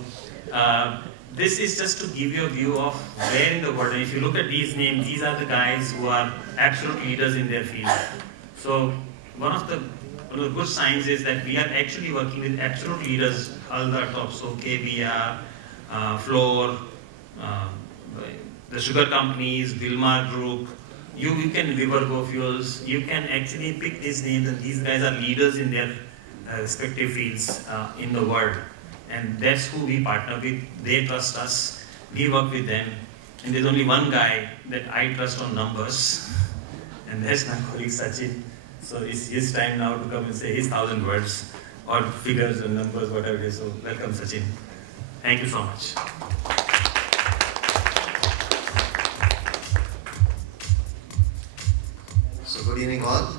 this is just to give you a view of where in the world, and if you look at these names, these are the guys who are absolute leaders in their field. So one of the good signs is that we are actually working with absolute leaders, all the top, so KBR, Floor, the sugar companies, Wilmar Group, you can Rivergo Fuels, you can actually pick these names, and these guys are leaders in their respective fields in the world. And that's who we partner with. They trust us, we work with them. And there's only one guy that I trust on numbers, and that's my colleague Sachin. So it's his time now to come and say his 1,000 words, or figures and numbers, whatever it is. So welcome, Sachin. Thank you so much. So good evening all.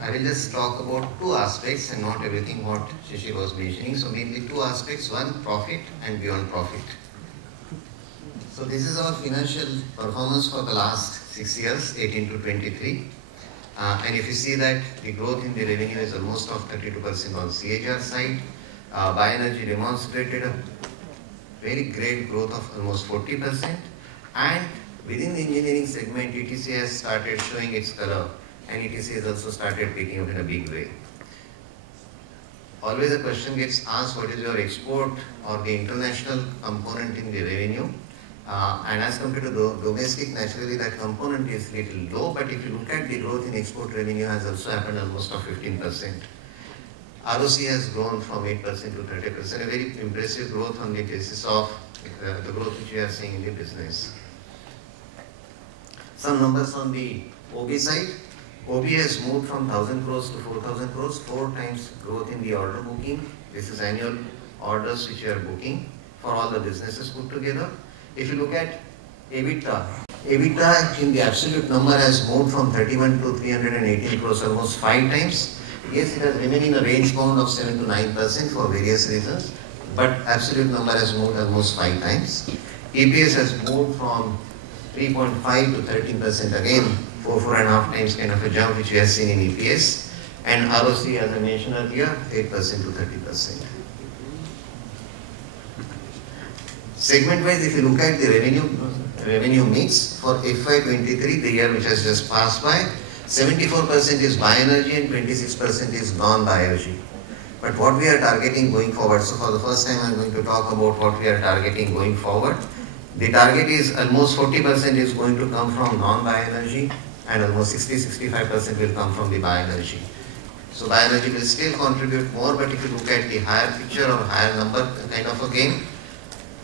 I will just talk about two aspects and not everything what Shishir was mentioning. So mainly two aspects, one profit and beyond profit. So this is our financial performance for the last 6 years, 18 to 23. And if you see that the growth in the revenue is almost of 32% on CAGR side. Bioenergy demonstrated a very great growth of almost 40%. And within the engineering segment, ETC has started showing its color. And ETC has also started picking up in a big way. Always a question gets asked, what is your export or the international component in the revenue? And as compared to domestic, naturally that component is little low, but if you look at the growth in export revenue has also happened almost of 15%. ROC has grown from 8% to 30%, a very impressive growth on the basis of the growth which we are seeing in the business. Some numbers on the OB side. OB has moved from 1,000 crores to 4,000 crores, 4 times growth in the order booking. This is annual orders which we are booking for all the businesses put together. If you look at EBITDA, EBITDA in the absolute number has moved from 31 to 318 crores, almost 5 times. Yes, it has remained in a range bound of 7 to 9% for various reasons, but absolute number has moved almost 5 times. EPS has moved from 3.5 to 13%, again 4.5 times kind of a jump which we have seen in EPS, and ROC, as I mentioned earlier, 8% to 30%. Segment-wise, if you look at the revenue mix for FY23, the year which has just passed by, 74% is bioenergy and 26% is non-bioenergy. But what we are targeting going forward, so for the first time I am going to talk about what we are targeting going forward. The target is almost 40% is going to come from non-bioenergy and almost 60-65% will come from the bioenergy. So bioenergy will still contribute more, but if you look at the higher picture or higher number kind of a game,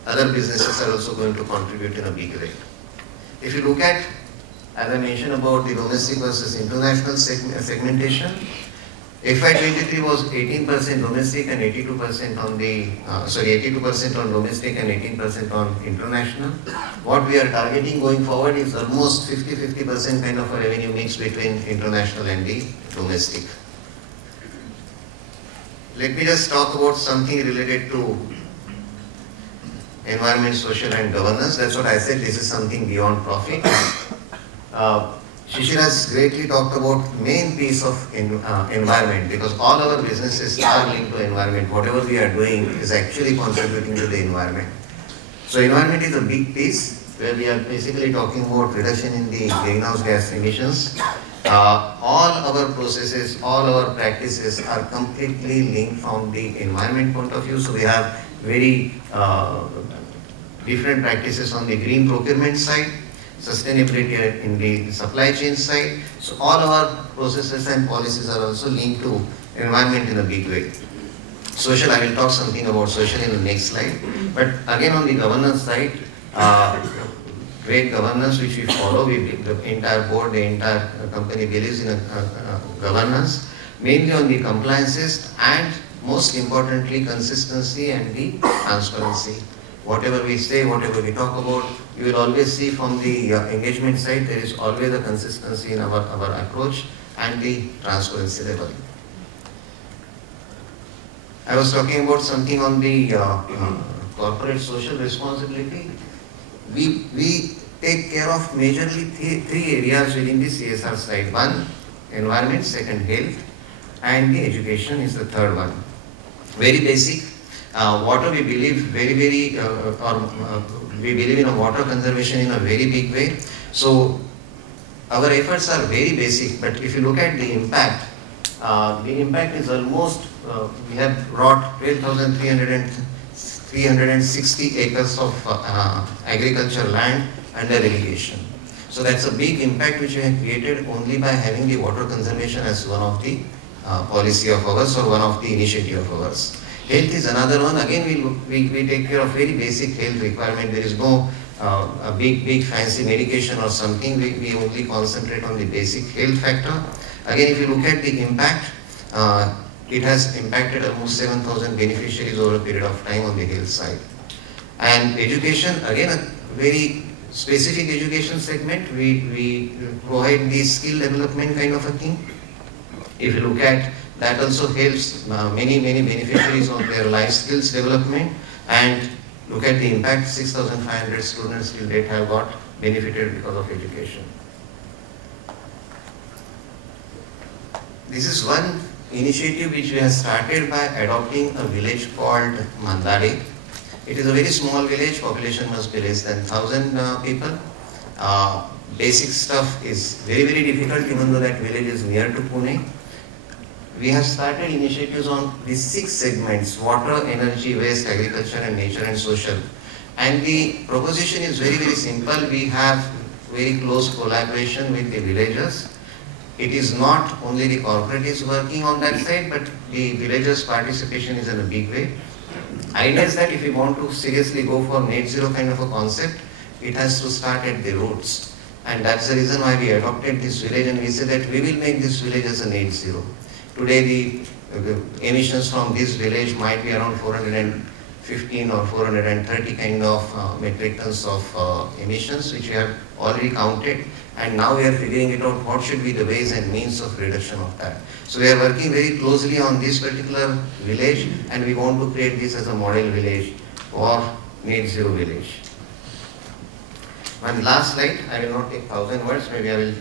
other businesses are also going to contribute in a big way. If you look at, as I mentioned about the domestic versus international segmentation, FY23 was 18% domestic and 82% on the, 82% on domestic and 18% on international. What we are targeting going forward is almost 50-50% kind of a revenue mix between international and the domestic. Let me just talk about something related to environment, social and governance. That's what I said, this is something beyond profit. Shishir has greatly talked about main piece of environment, because all our businesses are linked to environment. Whatever we are doing is actually contributing to the environment. So environment is a big piece where we are basically talking about reduction in the greenhouse gas emissions. All our processes, all our practices are completely linked from the environment point of view. So we have very different practices on the green procurement side, sustainability in the supply chain side. So all our processes and policies are also linked to environment in a big way. Social, I will talk something about social in the next slide. But again on the governance side, great governance which we follow, the entire board, the entire company believes in governance, mainly on the compliances and most importantly consistency and the transparency. Whatever we say, whatever we talk about, you will always see from the engagement side, there is always a consistency in our approach and the transparency level. I was talking about something on the corporate social responsibility, we take care of majorly three areas within the CSR side. One, environment; second, health; and the education is the third one. Very basic. Water, we believe we believe in a water conservation in a very big way. So our efforts are very basic, but if you look at the impact is almost, we have brought 12,360 acres of agriculture land under irrigation. So that's a big impact which we have created only by having the water conservation as one of the policy of ours or one of the initiative of ours. Health is another one. Again, we take care of very basic health requirement. There is no a big fancy medication or something. We only concentrate on the basic health factor. Again, if you look at the impact, it has impacted almost 7,000 beneficiaries over a period of time on the health side. And education, again, a very specific education segment. We provide the skill development kind of a thing. If you look at that, also helps many beneficiaries on their life skills development. And look at the impact, 6,500 students till date have got benefited because of education. This is one initiative which we have started by adopting a village called Mandale. It is a very small village, population must be less than 1,000 people. Basic stuff is very difficult, even though that village is near to Pune. We have started initiatives on these 6 segments: water, energy, waste, agriculture, and nature and social. And the proposition is very simple. We have very close collaboration with the villagers. It is not only the corporates working on that side, but the villagers' participation is in a big way. Idea is that if we want to seriously go for net zero kind of a concept, it has to start at the roots. And that's the reason why we adopted this village, and we said that we will make this village as a net zero. Today the emissions from this village might be around 415 or 430 kind of metric tons of emissions, which we have already counted. And now we are figuring it out what should be the ways and means of reduction of that. So we are working very closely on this particular village, and we want to create this as a model village for net zero village. One last slide. I will not take 1,000 words. Maybe I will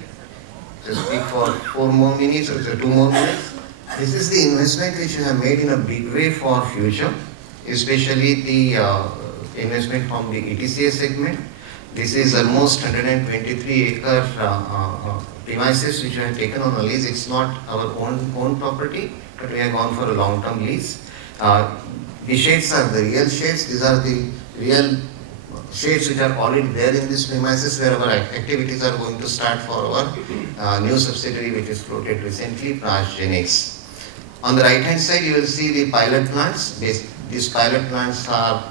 just speak for 4 more minutes or 2 more minutes. This is the investment which we have made in a big way for future, especially the investment from the ETCA segment. This is almost 123 acre premises which we have taken on a lease. It's not our own property, but we have gone for a long-term lease. The shades are the real shades. These are the real shades which are already there in this premises, where our activities are going to start for our new subsidiary which is floated recently, Praj. On the right hand side, you will see the pilot plants. These pilot plants are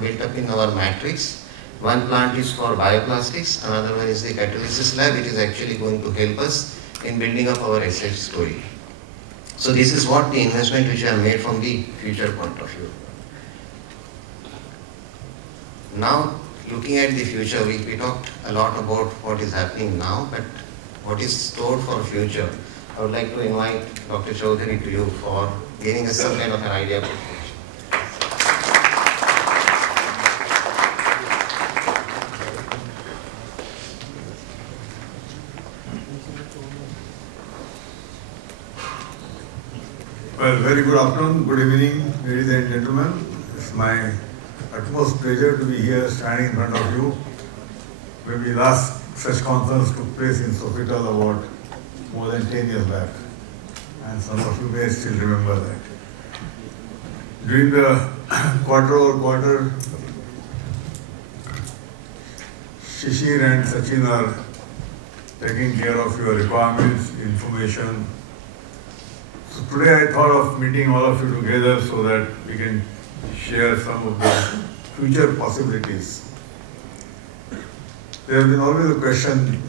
built up in our matrix. One plant is for bioplastics, another one is the catalysis lab, which is actually going to help us in building up our asset story. So this is what the investment which I have made from the future point of view. Now, looking at the future, we talked a lot about what is happening now, but what is stored for future. I would like to invite Dr. Chaudhary to you for giving us some kind of an idea about future. Well, very good afternoon, good evening, ladies and gentlemen. It's my utmost pleasure to be here standing in front of you. Maybe last such conference took place in Sofitel about more than 10 years back, and some of you may still remember that. During the quarter, Shishir and Sachin are taking care of your requirements, information. So today I thought of meeting all of you together so that we can share some of the future possibilities. There has been always a question,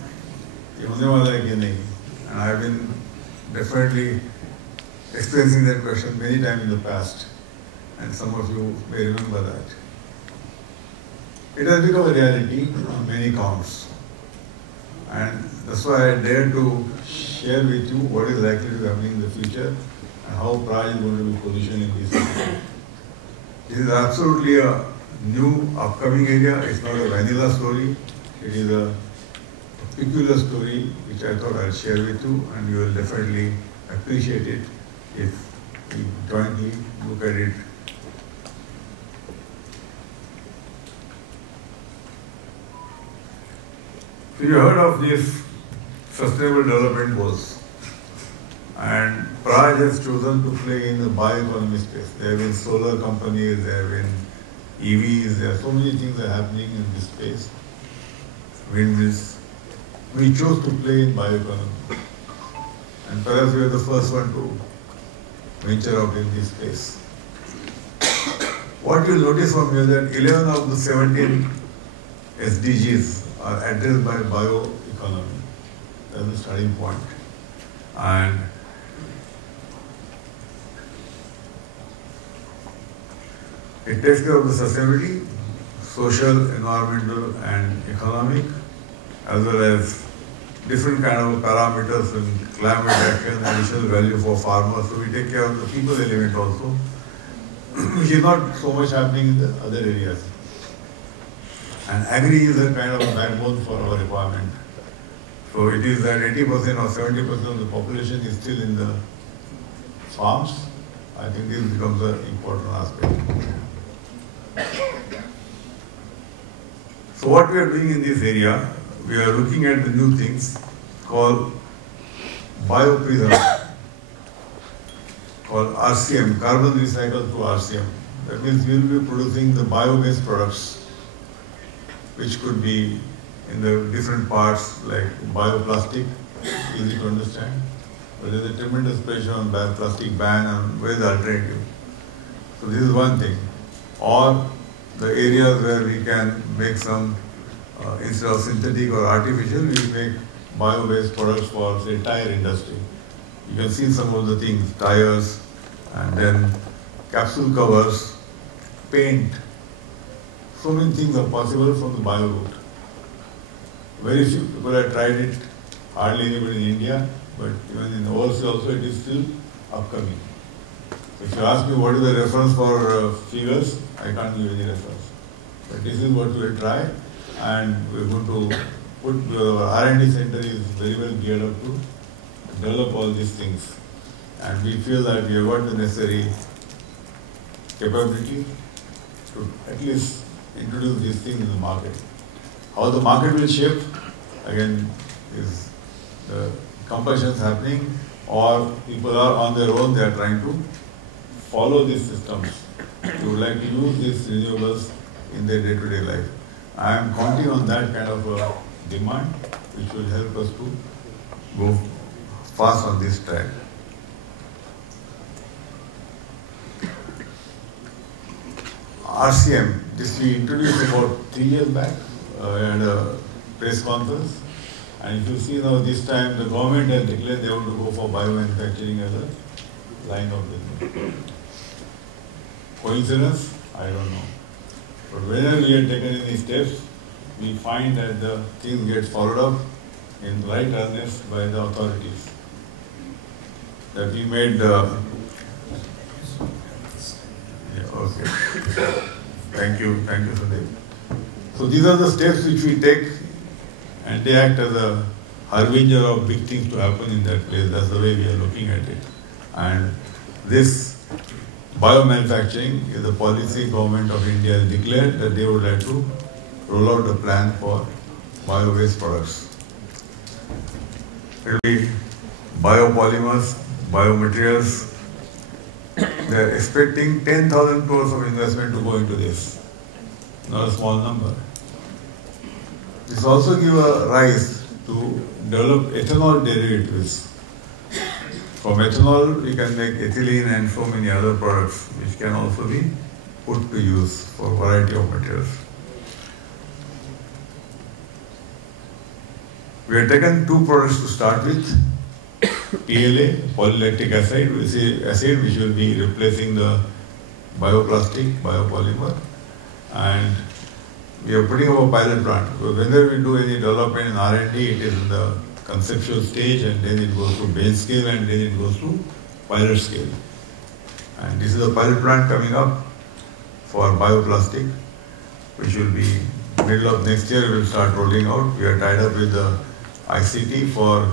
and I have been definitely experiencing that question many times in the past, and some of you may remember that. It has become a reality on many counts, and that's why I dare to share with you what is likely to be happening in the future and how Praj is going to be positioned in this area. This is absolutely a new upcoming area. It's not a vanilla story. It is a peculiar story which I thought I'll share with you, and you will definitely appreciate it if we jointly look at it. So you heard of this Sustainable Development Goals, and Praj has chosen to play in the bioeconomy space. There have been solar companies, there have been EVs, there are so many things that are happening in this space, windmills. We chose to play in bioeconomy, and perhaps we are the first one to venture out in this space. What you'll notice from here that 11 of the 17 SDGs are addressed by bioeconomy. That's the starting point. And it takes care of the sustainability, social, environmental, and economic, as well as different kind of parameters and climate action, additional value for farmers. So we take care of the people element also, which is not so much happening in the other areas. And agri is a kind of backbone for our requirement. So it is that 80% or 70% of the population is still in the farms. I think this becomes an important aspect. So what we are doing in this area, we are looking at the new things called bioprism, called RCM, carbon recycled through RCM. That means we will be producing the bio-based products, which could be in the different parts like bioplastic, easy to understand. But there is a tremendous pressure on bioplastic ban, and where is the alternative? So this is one thing. Or the areas where we can make some, instead of synthetic or artificial, we make bio-based products for, say, tire industry. You can see some of the things, tires, and then capsule covers, paint. So many things are possible from the bio route. Very few people have tried it, hardly anybody in India, but even in overseas also it is still upcoming. If you ask me what is the reference for figures, I can't give any reference. But this is what we will try, and we are going to put, our R&D center is very well geared up to develop all these things. And we feel that we have got the necessary capability to at least introduce these things in the market. How the market will shape, again, is the compulsions happening, or people are on their own, they are trying to follow these systems. They would like to use these renewables in their day-to-day life. I am counting on that kind of a demand, which will help us to go fast on this track. RCM, this we introduced about 3 years back at a press conference. And if you see now this time, the government has declared they want to go for biomanufacturing as a line of business. Coincidence? I don't know. But whenever we have taken any steps, we find that the things get followed up in right earnest by the authorities. That we made okay. Thank you, Sandeep. So these are the steps which we take, and they act as a harbinger of big things to happen in that place. That's the way we are looking at it. And this biomanufacturing is a policy government of India has declared that they would like to roll out a plan for bio-based products. It will be biopolymers, biomaterials. They are expecting 10,000 crores of investment to go into this. Not a small number. This also gives a rise to develop ethanol derivatives. From ethanol, we can make ethylene and so many other products which can also be put to use for a variety of materials. We have taken 2 products to start with. PLA, polylactic acid, which will be replacing the bioplastic, biopolymer. And we are putting up a pilot plant. So whenever we do any development in R&D, it is in the conceptual stage, and then it goes to bench scale, and then it goes to pilot scale. And this is a pilot plant coming up for bioplastic. which will be middle of next year, we will start rolling out. We are tied up with the ICT for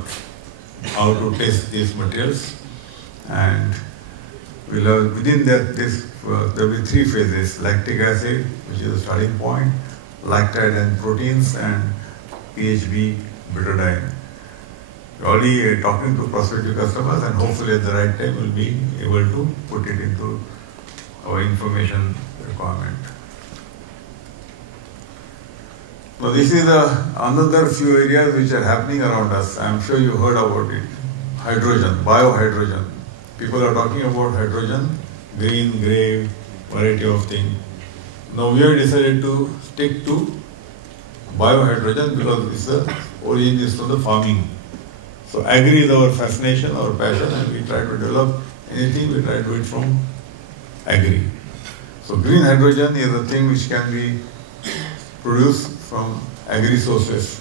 how to test these materials, and we'll have, within that there will be 3 phases: lactic acid, which is the starting point, lactide and proteins, and PHB betadine. We're already talking to prospective customers, and hopefully at the right time we'll be able to put it into our information requirement. Now this is another few areas which are happening around us. I'm sure you heard about it. Hydrogen, biohydrogen. People are talking about hydrogen, green, grey, variety of things. Now we have decided to stick to biohydrogen because this origin is from the farming. So agri is our fascination, our passion, and we try to develop anything, we try to do it from agri. So green hydrogen is a thing which can be produced from agri sources,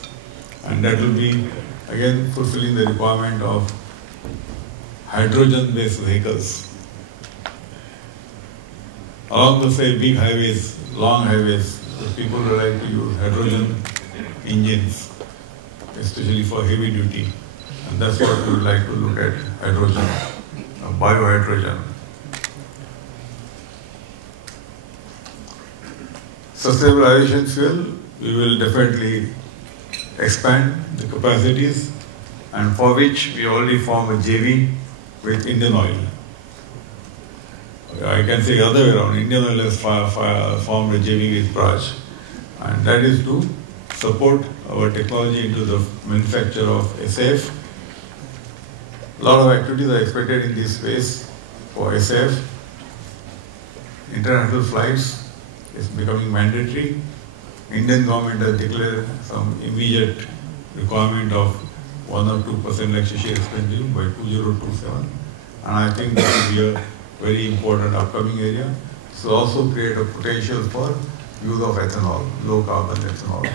and that will be again fulfilling the requirement of hydrogen-based vehicles. Along the say big highways, long highways, the people would like to use hydrogen engines, especially for heavy duty, and that's what we would like to look at: hydrogen, biohydrogen. Sustainable aviation fuel, we will definitely expand the capacities, and for which we already form a JV with Indian Oil. I can say the other way around. Indian Oil has formed a JV with Praj, and that is to support our technology into the manufacture of SAF. A lot of activities are expected in this space for SAF. International flights is becoming mandatory. Indian government has declared some immediate requirement of 1 or 2% like Shishi expenditure by 2027, and I think this will be a very important upcoming area. This will also create a potential for use of ethanol, low carbon ethanol.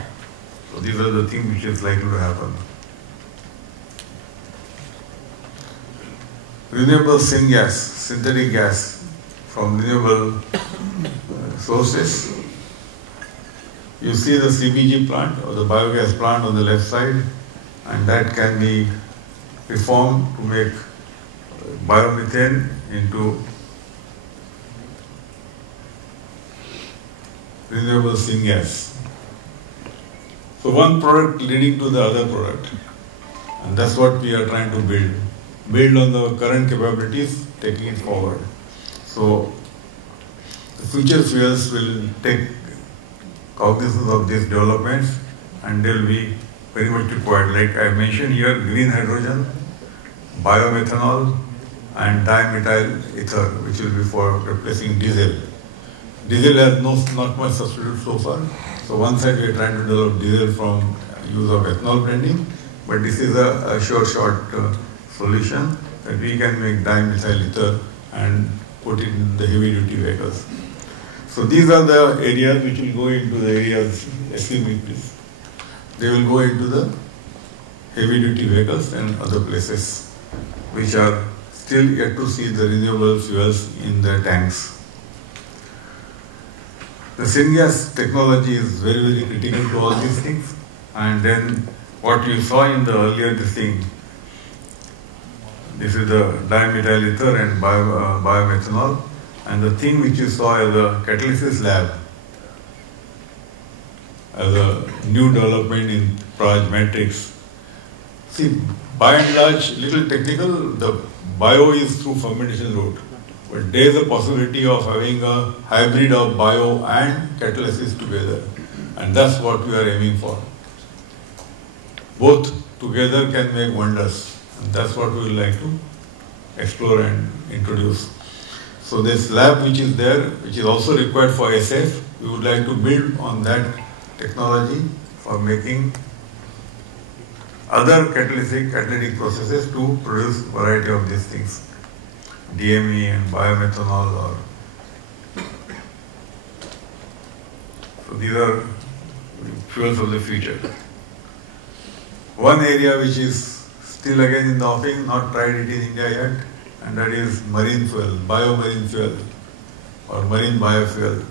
So these are the things which is likely to happen. Renewable syngas, synthetic gas from renewable sources. You see the CBG plant or the biogas plant on the left side, and that can be reformed to make biomethane into renewable syngas. So one product leading to the other product, and that's what we are trying to build. Build on the current capabilities, taking it forward. So the future fuels will take cognizance of these developments, and they will be very much required. Like I mentioned here, green hydrogen, biomethanol, and dimethyl ether, which will be for replacing diesel. Diesel has not much substitute so far. So one side we are trying to develop diesel from use of ethanol blending, but this is a short solution that we can make dimethyl ether and put it in the heavy duty vehicles. So these are the areas which will go into the areas, excuse me please, they will go into the heavy duty vehicles and other places which are still yet to see the renewable fuels in the tanks. The syngas technology is very, very critical to all these things, and then what you saw in the earlier thing, this is the dimethyl ether and biomethanol, and the thing which you saw as a catalysis lab, as a new development in Praj matrix. See, by and large, little technical, the bio is through fermentation route, but there is a possibility of having a hybrid of bio and catalysis together, and that's what we are aiming for. Both together can make wonders, and that's what we would like to explore and introduce. So this lab which is there, which is also required for SF, we would like to build on that technology for making other catalytic processes to produce variety of these things, DME and biomethanol. So these are fuels of the future. One area which is still again in the offing, not tried it in India yet, and that is marine fuel, biomarine fuel or marine biofuel.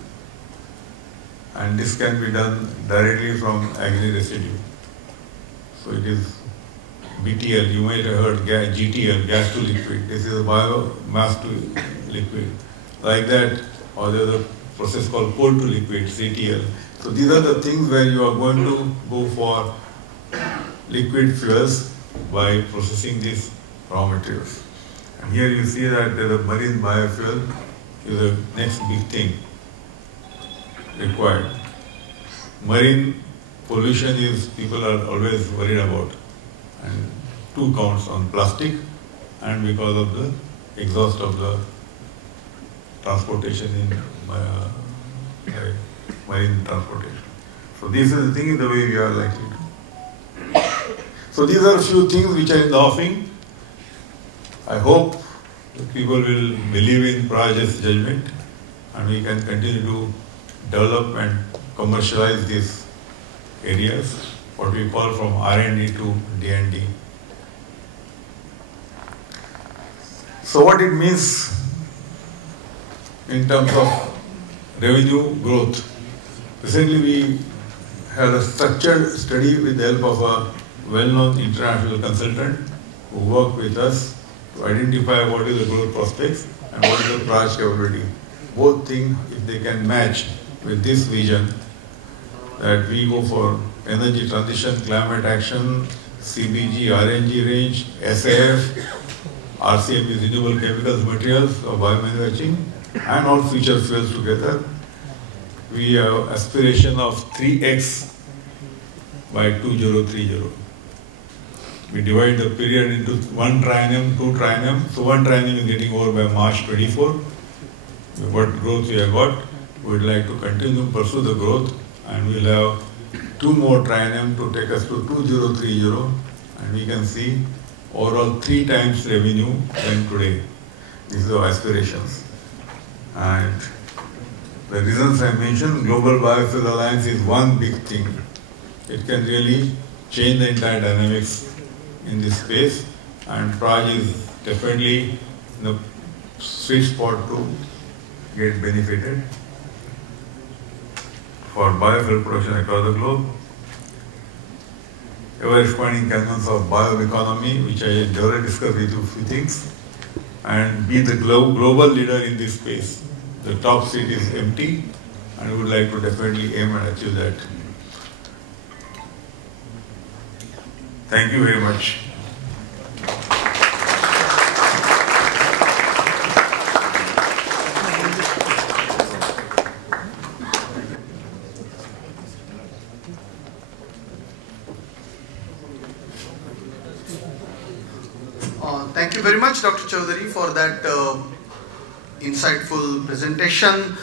and this can be done directly from agri residue. So it is BTL, you might have heard GTL, gas to liquid. This is a biomass to liquid. Like that, or there is a process called coal to liquid, CTL. So these are the things where you are going to go for liquid fuels by processing these raw materials. And here you see that the marine biofuel is the next big thing required. Marine pollution is, people are always worried about. And two counts on plastic and because of the exhaust of the transportation in marine transportation. So this is the thing, the way we are likely to. So these are a few things which are in the offing. I hope that people will believe in Praj's judgment and we can continue to develop and commercialize these areas, what we call from R&D to D&D. So what it means in terms of revenue growth. Recently we had a structured study with the help of a well-known international consultant who worked with us to identify what is the growth prospects and what is the Praj capability. Both things, if they can match with this vision, that we go for energy transition, climate action, CBG, RNG range, SAF, RCM is renewable chemicals, materials or biomanufacturing, and all future fuels together. We have aspiration of 3x by 2030. We divide the period into 1 triennium, 2 triennium. So 1 triennium is getting over by March 24. What growth we have got, we would like to continue to pursue the growth, and we'll have 2 more triennium to take us to 2030, and we can see overall 3 times revenue than today. These are aspirations. And the reasons I mentioned, Global Biofuel Alliance is one big thing. It can really change the entire dynamics in this space, and Praj is definitely in the sweet spot to get benefited for biofuel production across the globe. Ever-expanding canvas of bioeconomy, which I already discussed with you a few things, and be the global leader in this space. The top seat is empty, and we would like to definitely aim and achieve that. Thank you very much. Thank you very much, Dr. Chaudhary, for that insightful presentation.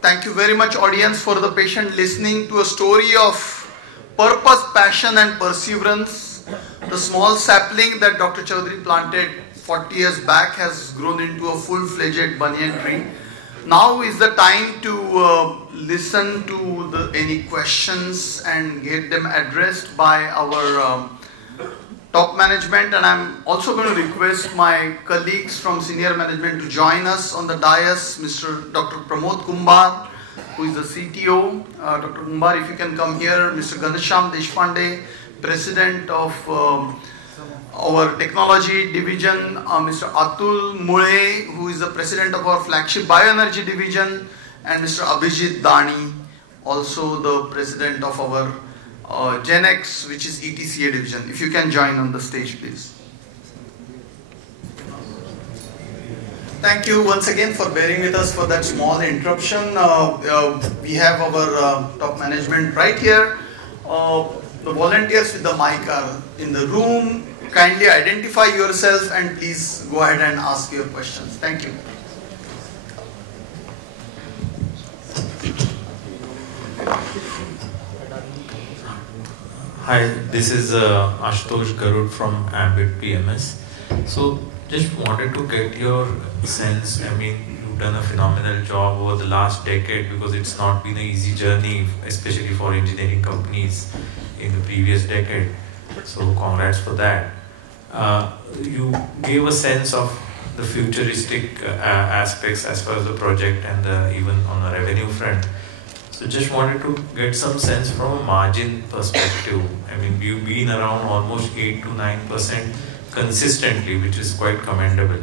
Thank you very much, audience, for the patient listening to a story of purpose, passion and perseverance. The small sapling that Dr. Chaudhary planted 40 years back has grown into a full-fledged banyan tree. Now is the time to listen to any questions and get them addressed by our top management, and I'm also going to request my colleagues from senior management to join us on the dais. Dr. Pramod Kumbar, who is the CTO. Dr. Kumbar, if you can come here. Mr. Ganesham Deshpande, President of our Technology Division. Mr. Atul Mule, who is the President of our flagship Bioenergy Division. And Mr. Abhijit Dani, also the President of our Gen X, which is ETCA division. If you can join on the stage, please. Thank you once again for bearing with us for that small interruption. We have our top management right here. The volunteers with the mic are in the room. Kindly identify yourself and please go ahead and ask your questions. Thank you. Hi, this is Ashutosh Garud from Ambit PMS. So, just wanted to get your sense. I mean, you've done a phenomenal job over the last decade because it's not been an easy journey, especially for engineering companies in the previous decade. So, congrats for that. You gave a sense of the futuristic aspects as far as the project and even on the revenue front. So just wanted to get some sense from a margin perspective. I mean, you've been around almost 8 to 9% consistently, which is quite commendable.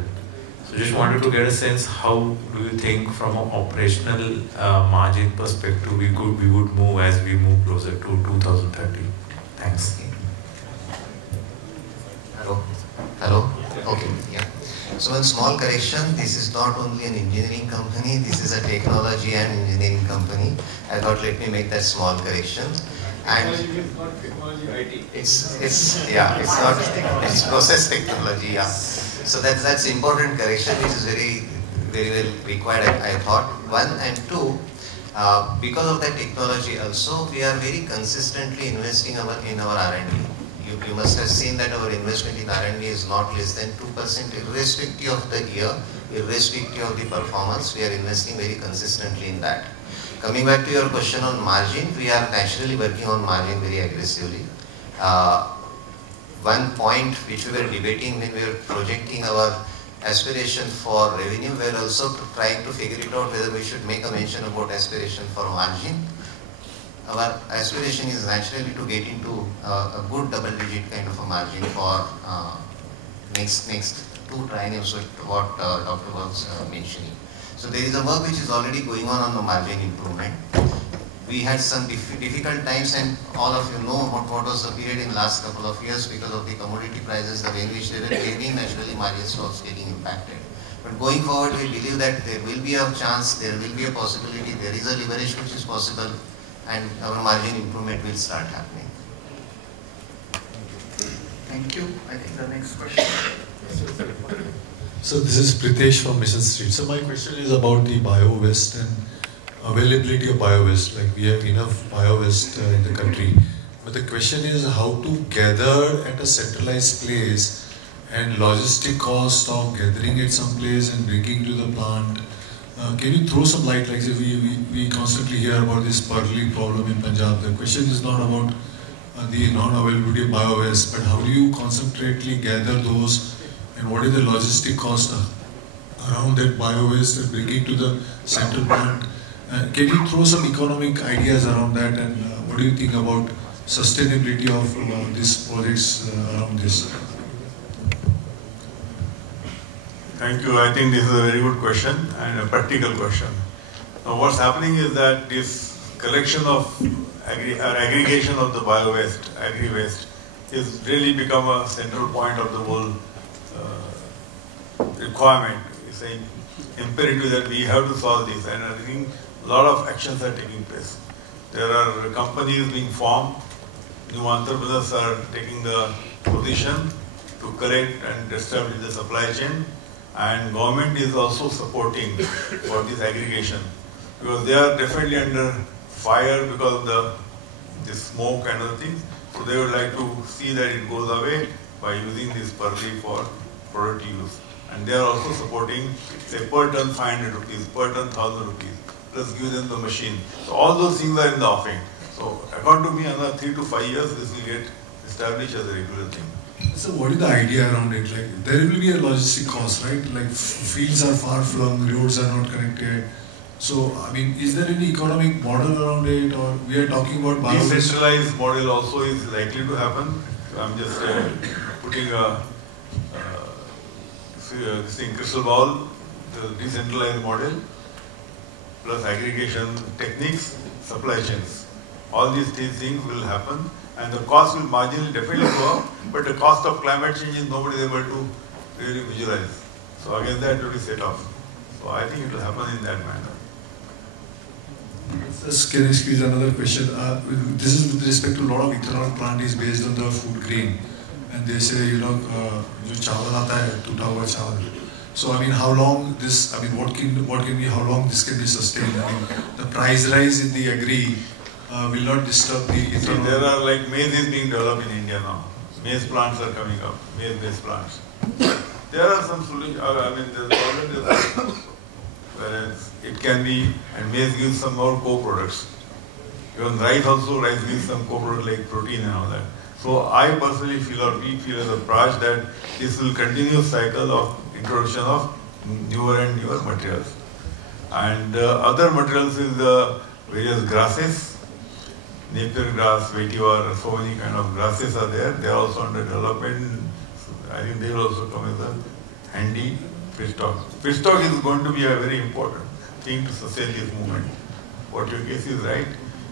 So just wanted to get a sense, how do you think from an operational margin perspective we would move as we move closer to 2030? Thanks. Hello? Okay, yeah. So one small correction, this is not only an engineering company, this is a technology and engineering company. I thought let me make that small correction. And technology means not technology, IT. It's process technology, yeah. So that's important correction, which is very well required, I thought. One and two, because of that technology also, we are very consistently investing in our R&D. You must have seen that our investment in R&D is not less than 2%, irrespective of the year, irrespective of the performance. We are investing very consistently in that. Coming back to your question on margin, we are naturally working on margin very aggressively. One point which we were debating when we were projecting our aspiration for revenue, we are also trying to figure it out whether we should make a mention about aspiration for margin. Our aspiration is naturally to get into a good double-digit kind of a margin for next two triennials, what Dr. was mentioning. So there is a work which is already going on the margin improvement. We had some difficult times, and all of you know what was the period in last couple of years because of the commodity prices, the way in which they were behaving, naturally margins was getting impacted. But going forward, we believe that there will be a chance, there will be a possibility, there is a leverage which is possible, and our margin improvement will start happening. Thank you. I think the next question. So this is Pritesh from Mission Street. So my question is about the bio-waste and availability of bio-waste. Like, we have enough bio-waste in the country. But the question is how to gather at a centralized place, and logistic cost of gathering it someplace and bringing to the plant. Can you throw some light? Like, we constantly hear about this Purley problem in Punjab. The question is not about the non-availability of bio-waste, but how do you concentrately gather those, and what is the logistic cost around that bio-waste and bringing to the central plant? Can you throw some economic ideas around that, and what do you think about sustainability of these projects around this? Thank you. I think this is a very good question and a practical question. Now, what's happening is that this collection of aggregation of the bio-waste, agri-waste, is really become a central point of the whole requirement. It's an imperative that we have to solve this, and I think a lot of actions are taking place. There are companies being formed, new entrepreneurs are taking the position to correct and establish the supply chain, and government is also supporting for this aggregation, because they are definitely under fire because of the smoke and other things. So they would like to see that it goes away by using this Purley for product use. And they are also supporting, say, per ton 500 rupees, per ton 1000 rupees, plus give them the machine. So all those things are in the offing. So according to me, another 3 to 5 years, this will get established as a regular thing. So what is the idea around it? Like, there will be a logistic cost, right? Like, fields are far flung, roads are not connected. So, I mean, is there any economic model around it, or we are talking about bio-waste? Decentralized model also is likely to happen. I'm just putting a crystal ball, the decentralized model, plus aggregation techniques, supply chains. All these three things will happen, and the cost will marginally definitely go up, but the cost of climate change is nobody is able to really visualize. So against that, it will be set off. So I think it will happen in that manner. Can I squeeze another question? This is with respect to a lot of ethanol plant is based on the food grain, and they say, you know, जो चावल आता है टूटा हुआ चावल. So I mean, how long this? I mean, what can be? How long this can be sustained? I mean, the price rise in the agri will not disturb the ethanol. There are, like, maize is being developed in India now. Maize plants are coming up, maize-based plants. There are some solutions. I mean, the problem is that whereas it can be, and maize gives some more co-products. Even rice also, rice gives some co-product like protein and all that. So I personally feel, or we feel as a Praj, that this will continue cycle of introduction of newer and newer materials. And other materials is various grasses, napier grass, vetiver, so many kind of grasses are there. They are also under development. So I think they will also come as a handy feedstock. Feedstock is going to be a very important thing to sustain this movement. What your case is right,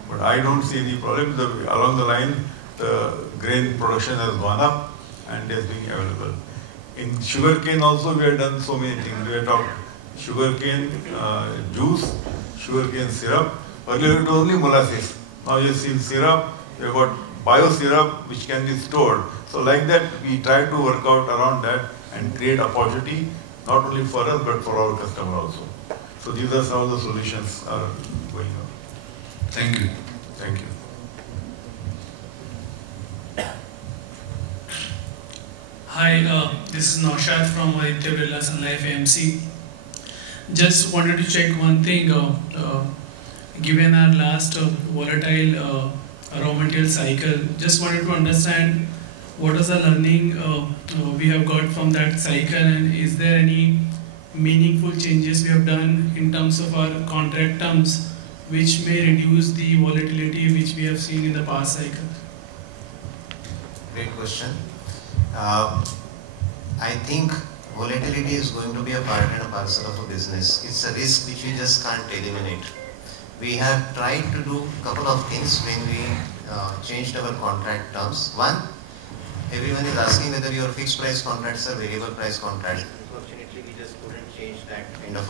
but I don't see any problem. Along the line, the grain production has gone up and is being available. In sugarcane also we have done so many things. We have talked sugarcane juice, sugarcane syrup. Earlier it was only molasses. Now you see syrup, you have got bio syrup which can be stored. So like that we try to work out around that and create opportunity not only for us but for our customer also. So these are some of the solutions are going on. Thank you. Thank you. Hi, this is Naushad from Aditya Birla Sun Life AMC. Just wanted to check one thing. Given our last volatile raw material cycle, just wanted to understand what is the learning we have got from that cycle, and is there any meaningful changes we have done in terms of our contract terms which may reduce the volatility which we have seen in the past cycle? Great question. I think volatility is going to be a part and a parcel of a business. It's a risk which we just can't eliminate. We have tried to do a couple of things when we changed our contract terms. One, everyone is asking whether your fixed price contracts are variable price contracts. Unfortunately, we just couldn't change that kind of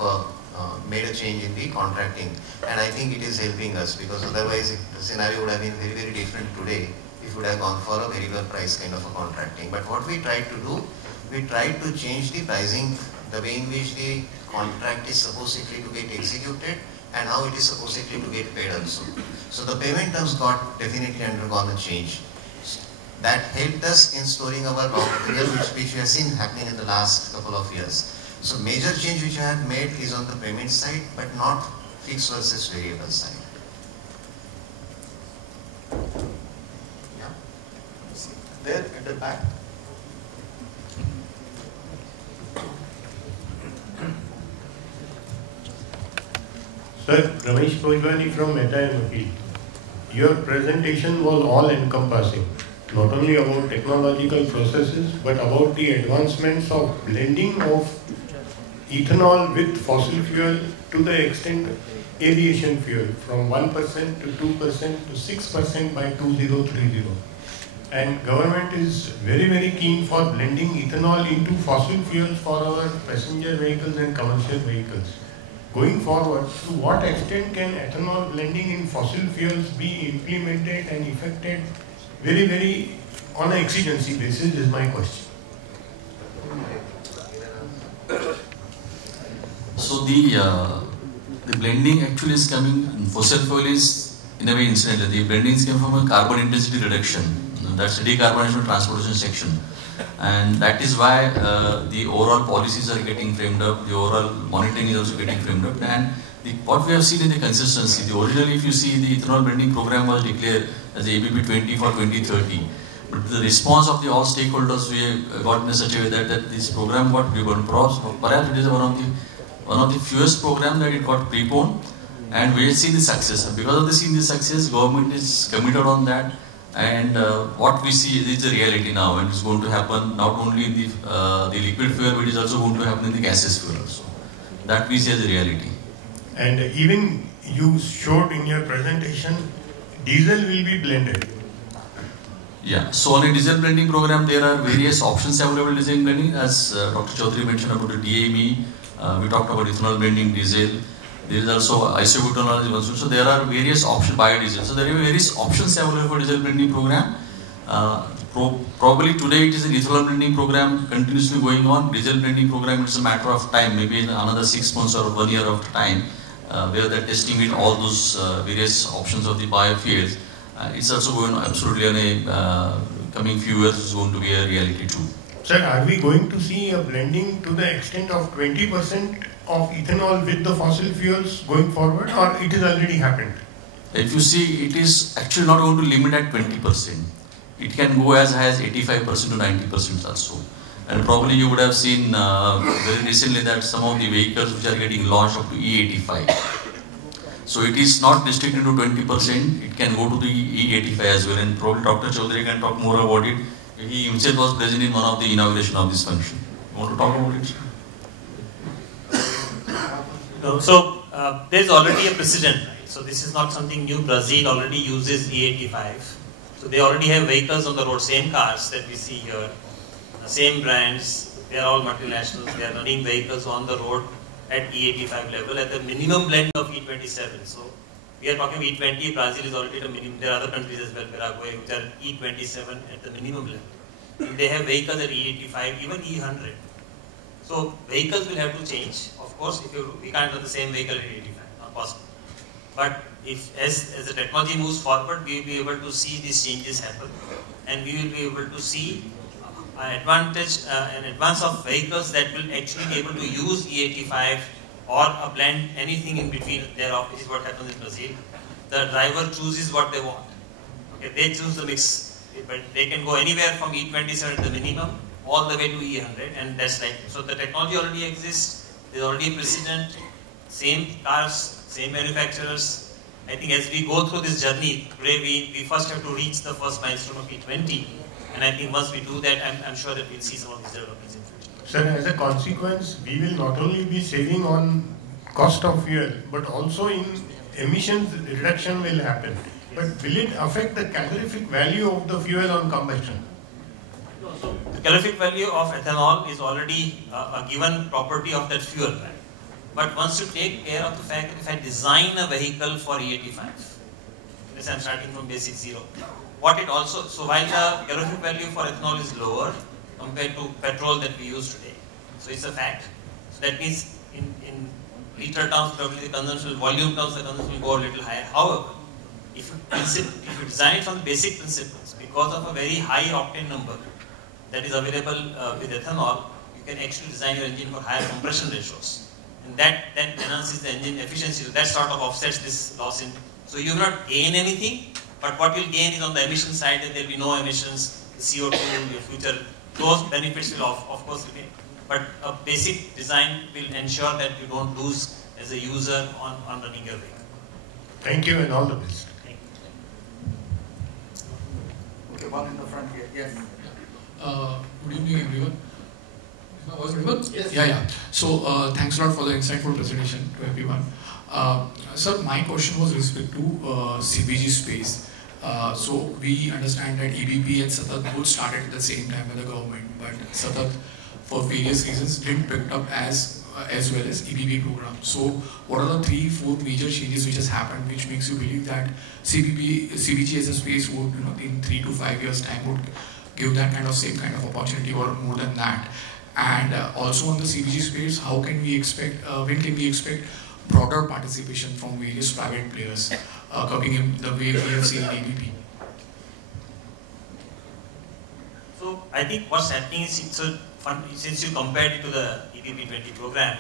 made a change in the contracting. And I think it is helping us, because otherwise the scenario would have been very, very different today if we would have gone for a variable price kind of a contracting. But what we tried to do, we tried to change the pricing, the way in which the contract is supposedly to get executed and how it is supposedly to get paid also. So the payment terms got definitely undergone a change. That helped us in storing our raw material, which we have seen happening in the last couple of years. So major change which I have made is on the payment side, but not fixed versus variable side. Yeah. There at the back. Sir, Ramesh Pojwani from Mehta & Vakil. Your presentation was all-encompassing, not only about technological processes, but about the advancements of blending of ethanol with fossil fuel to the extent aviation fuel from 1% to 2% to 6% by 2030. And government is very, very keen for blending ethanol into fossil fuels for our passenger vehicles and commercial vehicles. Going forward, to what extent can ethanol blending in fossil fuels be implemented and effected very, very on an exigency basis is my question. So the blending actually is coming, fossil fuel is in a way incidental. The blending is coming from a carbon intensity reduction. That's the decarbonization transportation section. And that is why the overall policies are getting framed up, the overall monitoring is also getting framed up. And what we have seen in the consistency, originally if you see the ethanol blending program was declared as the ABP 20 for 2030. But the response of the all stakeholders we have got in such a way that this program got preponed. Perhaps it is one of the fewest programs that it got preponed, and we have seen the success. And because of the seeing the success, government is committed on that. And what we see is the reality now, and it's going to happen not only in the liquid fuel, but it is also going to happen in the gaseous fuel also. That we see as a reality. And even you showed in your presentation, diesel will be blended. Yeah, so on a diesel blending program, there are various options available in diesel blending. As Dr. Chaudhary mentioned about the DAME, we talked about ethanol blending diesel. There is also isobutanol. So there are various options, biodiesel. So there are various options available for diesel blending program. Probably today it is an ethanol blending program continuously going on. Diesel blending program, it's a matter of time, maybe in another 6 months or 1 year of time, where they're testing with all those various options of the biofuels. It's also going on absolutely in a coming few years is going to be a reality too. Sir, are we going to see a blending to the extent of 20% of ethanol with the fossil fuels going forward, or it has already happened? If you see, it is actually not going to limit at 20%. It can go as high as 85% to 90% also. And probably you would have seen very recently that some of the vehicles which are getting launched up to E85. So it is not restricted to 20%, it can go to the E85 as well, and probably Dr. Chaudhary can talk more about it. He himself was present in one of the inauguration of this function. You want to talk about it? No, so there's already a precedent, right? So this is not something new. Brazil already uses E85. So they already have vehicles on the road, same cars that we see here, same brands, they are all multinationals, they are running vehicles on the road at E85 level at the minimum blend of E27. So we are talking E20, Brazil is already at a minimum, there are other countries as well, Paraguay, which are E27 at the minimum level. And they have vehicles at E85, even E100. So vehicles will have to change. Of course, we can't run the same vehicle at E85, not possible. But if as the technology moves forward, we will be able to see these changes happen, and we will be able to see an advance of vehicles that will actually be able to use E85 or a blend, anything in between thereof. This is what happens in Brazil. The driver chooses what they want. Okay, they choose the mix, but they can go anywhere from E27 at the minimum all the way to E100, and that's like, so the technology already exists. There's already a precedent. Same cars, same manufacturers. I think as we go through this journey, today we first have to reach the first milestone of E20. And I think once we do that, I'm sure that we'll see some of these developments in future. Sir, as a consequence, we will not only be saving on cost of fuel, but also in emissions reduction will happen. But will it affect the calorific value of the fuel on combustion? So the calorific value of ethanol is already a given property of that fuel, right? But once you take care of the fact that if I design a vehicle for E85, let's say I'm starting from basic zero, what it also, so while the calorific value for ethanol is lower compared to petrol that we use today, so it's a fact. So that means in liter terms, probably the consumption, volume terms, the consumption will go a little higher. However, if you design it from basic principles, because of a very high octane number that is available with ethanol, you can actually design your engine for higher compression ratios. And that then enhances the engine efficiency. So that sort of offsets this loss in. So you will not gain anything, but what you'll gain is on the emission side that there will be no emissions, CO2 in your future. Those benefits will of course remain. But a basic design will ensure that you don't lose as a user on running your vehicle. Thank you and all the best. Okay, one in the front here. Yes. Good evening, everyone. Is my voice audible? Yes. Yeah. So, thanks a lot for the insightful presentation to everyone. Sir, my question was with respect to CBG space. So, we understand that EBP and SATAT both started at the same time with the government, but SATAT, for various reasons, didn't pick up as well as EBP program. So, what are the 3-4 major changes which has happened, which makes you believe that CBG as a space would, in 3 to 5 years time would give that kind of same kind of opportunity or more than that? And also on the CBG space, how can we expect, when can we expect broader participation from various private players coming in the way we have seen in EBP? So I think what's happening is, since you compared it to the EBP 20 program,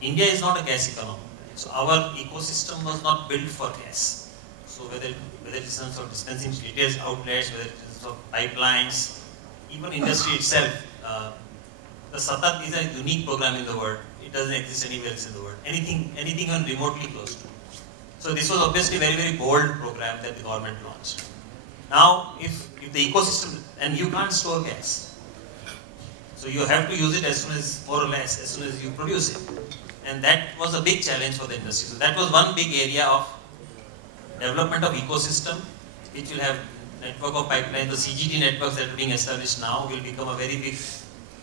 India is not a gas economy. So our ecosystem was not built for gas. So whether it's in terms of dispensing retail outlets, whether it's in terms of pipelines, even industry itself, the SATAT is a unique program in the world. It doesn't exist anywhere else in the world. Anything even remotely close to. So this was obviously a very, very bold program that the government launched. Now, if the ecosystem, and you can't store gas, so you have to use it as soon as, more or less, as soon as you produce it. And that was a big challenge for the industry. So that was one big area of development of ecosystem, which will have network of pipelines. The CGD networks that are being established now will become a very big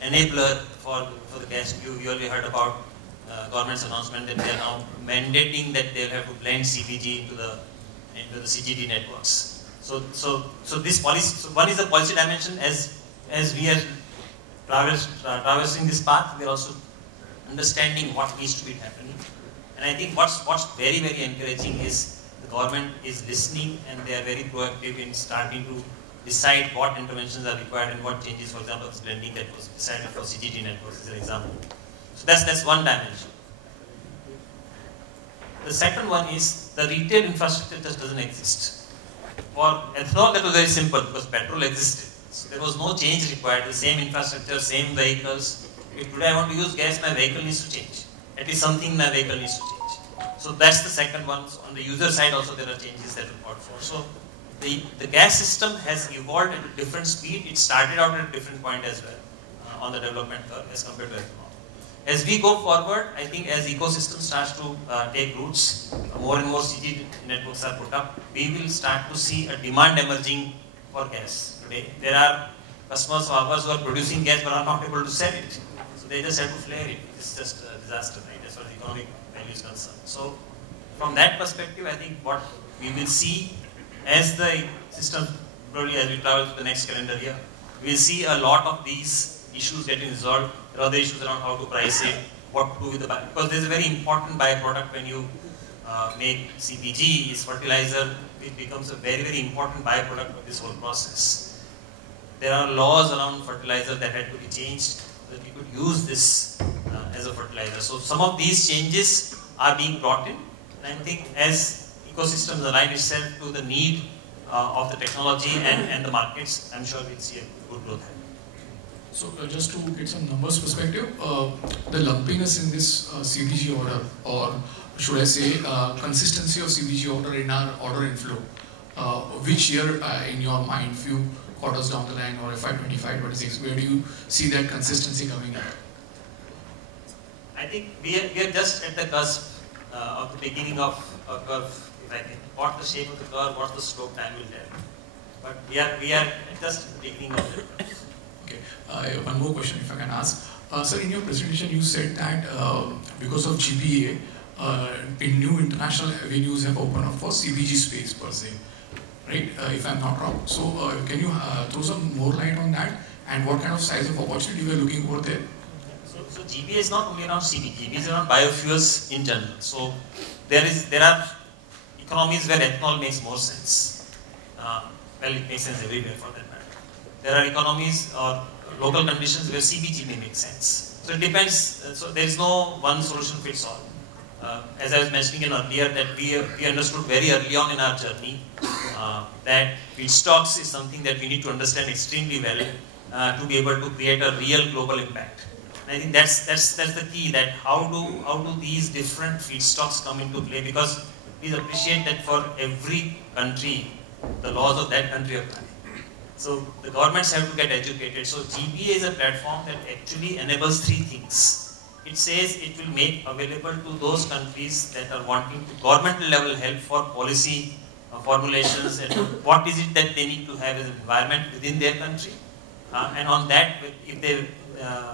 enabler for the gas. You already heard about government's announcement that they are now mandating that they'll have to blend CBG into the CGD networks. So this policy, so one is the policy dimension. As we are traversing this path, we are also understanding what needs to be happening. And I think what's very, very encouraging is the government is listening and they are very proactive in starting to decide what interventions are required and what changes. For example, this blending that was decided for CGD networks is an example. So that's one dimension. The second one is the retail infrastructure just doesn't exist. For ethanol, that was very simple because petrol existed. So there was no change required. The same infrastructure, same vehicles. If today I want to use gas, my vehicle needs to change. At least something in my vehicle needs to change. So that's the second one. So on the user side also there are changes that are called for. So the gas system has evolved at a different speed. It started out at a different point as well on the development curve as compared to ethanol. As we go forward, I think as ecosystem starts to take roots, more and more CG networks are put up, we will start to see a demand emerging for gas. Today, there are customers of ours who are producing gas but are not able to sell it. So they just have to flare it. It's just a disaster, right, as far as economic value is concerned. So from that perspective, I think what we will see as the system, probably as we travel to the next calendar year, we will see a lot of these issues getting resolved. There are other issues around how to price it, what to do with the byproduct. Because there is a very important byproduct when you make CPG, is fertilizer. It becomes a very, very important byproduct of this whole process. There are laws around fertilizer that had to be changed so that we could use this as a fertilizer. So some of these changes are being brought in. And I think as ecosystems align itself to the need of the technology and the markets, I'm sure we'll see a good growth happen. So just to get some numbers perspective, the lumpiness in this CBG order, or should I say consistency of CBG order in our order inflow, which year in your mind, few quarters down the line, or FY25, 26, where do you see that consistency coming in? I think we are just at the cusp of the beginning of a curve. If I think what the shape of the curve, what the slope, time will tell. But we are at just the beginning of the curve. Okay. One more question, if I can ask. Sir, in your presentation, you said that because of GBA, in new international avenues have opened up for CBG space per se, right? If I'm not wrong. So, can you throw some more light on that, and what kind of size of opportunity we are looking over there? So GBA is not only around CBG, GBA is around biofuels in general. So there are economies where ethanol makes more sense. Well, it makes sense everywhere for that matter. There are economies or local conditions where CBG may make sense. So it depends. So there is no one solution fits all. As I was mentioning earlier, that we understood very early on in our journey that feedstocks is something that we need to understand extremely well to be able to create a real global impact. And I think that's the key. That how do these different feedstocks come into play? Because please appreciate that for every country, the laws of that country apply. So the governments have to get educated. So GBA is a platform that actually enables three things. It says it will make available to those countries that are wanting to governmental level help for policy formulations and what is it that they need to have as an environment within their country. And on that, if they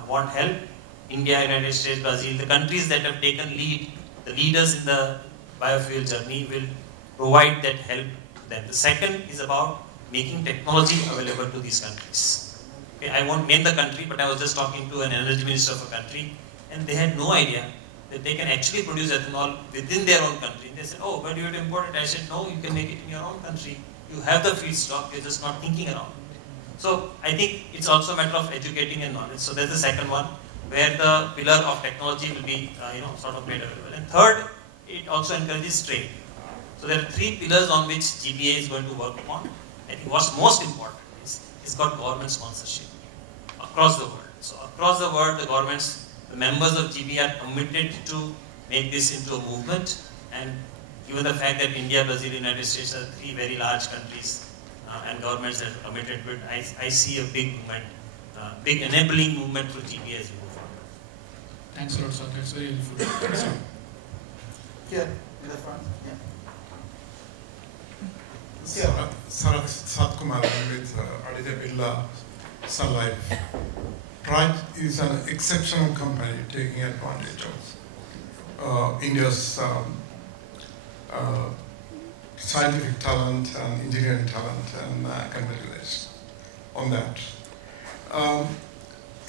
want help, India, United States, Brazil, the countries that have taken lead, the leaders in the biofuel journey will provide that help to them. The second is about making technology available to these countries. Okay, I won't name the country, but I was just talking to an energy minister of a country, and they had no idea that they can actually produce ethanol within their own country. They said, oh, but you have to import it. I said, no, you can make it in your own country. You have the feedstock, you're just not thinking around. So I think it's also a matter of educating and knowledge. So that's the second one, where the pillar of technology will be sort of made available. And third, it also encourages trade. So there are three pillars on which GBA is going to work on. I think what's most important is it's got government sponsorship across the world. So across the world, the governments, the members of GBA are committed to make this into a movement. And given the fact that India, Brazil, United States are three very large countries and governments that are committed to it, I see a big movement, big enabling movement through GBA as we move forward. Thanks a lot, sir. That's very helpful. Thanks, sir. Here, in the front. Yeah. Sat Kumar with Aditya Birla Sun Life. Praj is an exceptional company taking advantage of India's scientific talent and engineering talent, and congratulations on that.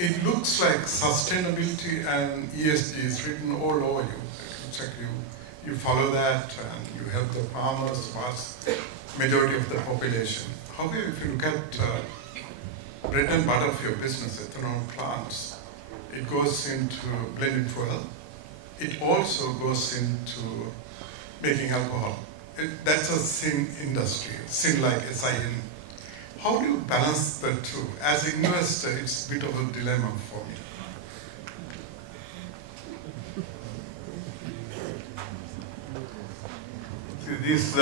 It looks like sustainability and ESG is written all over you. It looks like you follow that and you help the farmers, vast majority of the population. However, if you look at bread and butter of your business, ethanol plants, it goes into blended fuel. It also goes into making alcohol. That's a sin industry, sin like SIN. How do you balance the two? As an investor, it's a bit of a dilemma for me. this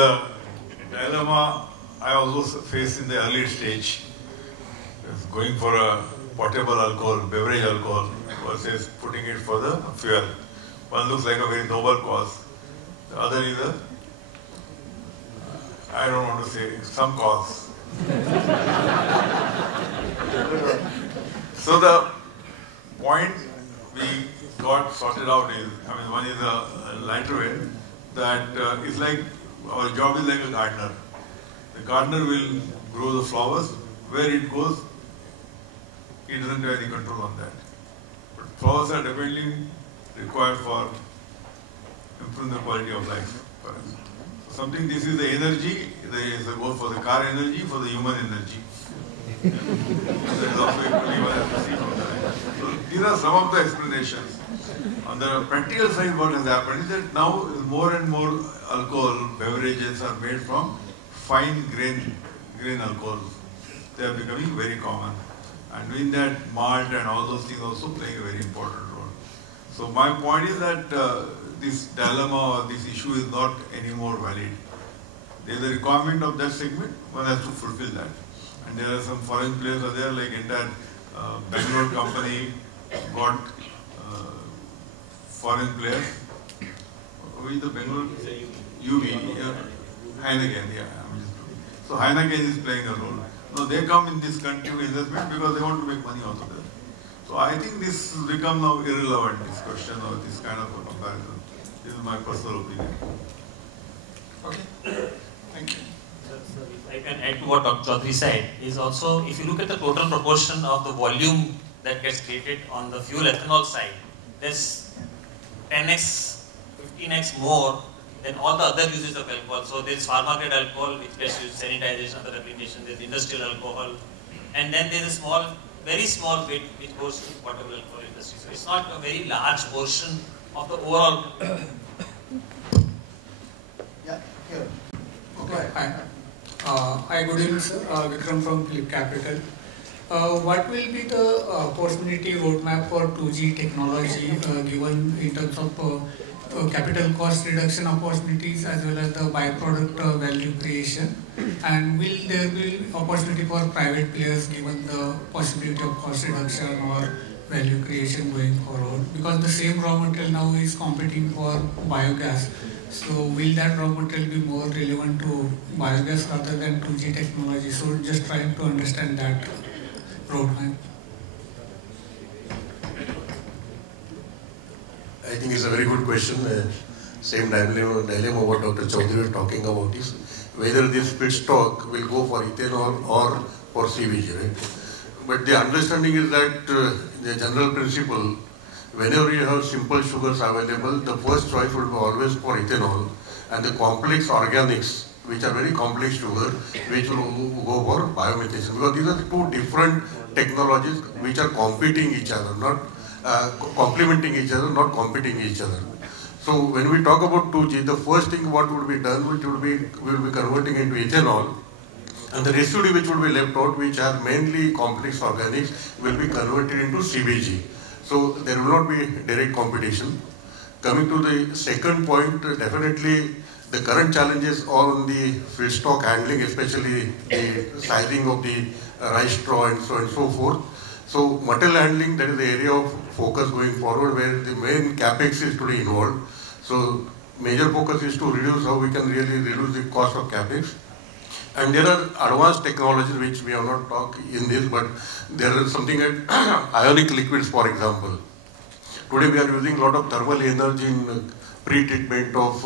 dilemma I also face in the early stage, going for a potable alcohol, beverage alcohol, versus putting it for the fuel. One looks like a very noble cause. The other is a, I don't want to say, some cause. So the point we got sorted out is, one is a lighter way, that it's like, our job is like a gardener. The gardener will grow the flowers. Where it goes, he doesn't have any control on that. But flowers are definitely required for improving the quality of life for us. So something, this is the energy, there is a goal for the car energy, for the human energy. That is also equally one has to see from that. So these are some of the explanations. On the practical side, what has happened is that now more and more alcohol beverages are made from fine grain alcohols. They are becoming very common. And in that, malt and all those things also playing a very important role. So my point is that this dilemma or this issue is not anymore valid. There is a requirement of that segment, one has to fulfill that. And there are some foreign players are there, like entire Bangalore company got foreign players. Who is the Bangalore? UB, Heineken, yeah. So Heineken is playing a role. No, they come in this country to investment because they want to make money out of it. So I think this has become now irrelevant, this question or this kind of a comparison. This is my personal opinion. Okay, thank you. So if I can add to what Dr. Chaudhary said, is also, if you look at the total proportion of the volume that gets created on the fuel ethanol side, there's 10x, 15x more than all the other uses of alcohol. So there's pharma grade alcohol, which gets used sanitization, other application, there's industrial alcohol, and then there's a small, very small bit which goes to potable alcohol industry. So it's not a very large portion of the overall. Yeah, here. Okay, hi. Hi, good evening, sir. Vikram from Philip Capital. What will be the opportunity roadmap for 2G technology given in terms of capital cost reduction opportunities as well as the byproduct value creation? And will there be opportunity for private players given the possibility of cost reduction or value creation going forward? Because the same raw material now is competing for biogas. So will that raw material be more relevant to biogas rather than 2G technology? So just trying to understand that roadmap. I think it's a very good question. Same dilemma what Dr. Chaudhary was talking about is whether this feedstock will go for ethanol or for CBG, right? But the understanding is that the general principle, whenever you have simple sugars available, the first choice will be always for ethanol, and the complex organics, which are very complex sugar, which will go for biomethylation. Because these are two different technologies which are competing each other, not complementing each other, not competing each other. So when we talk about 2G, the first thing what would be done, we will be converting into ethanol, and the residue which will be left out, which are mainly complex organics, will be converted into CBG. So there will not be direct competition. Coming to the second point, definitely the current challenges on the feedstock handling, especially the sizing of the rice straw and so on and so forth. So material handling, that is the area of focus going forward, where the main capex is to be involved. So major focus is to reduce how we can really reduce the cost of capex. And there are advanced technologies which we have not talked in this, but there is something like ionic liquids, for example. Today we are using a lot of thermal energy in pre-treatment of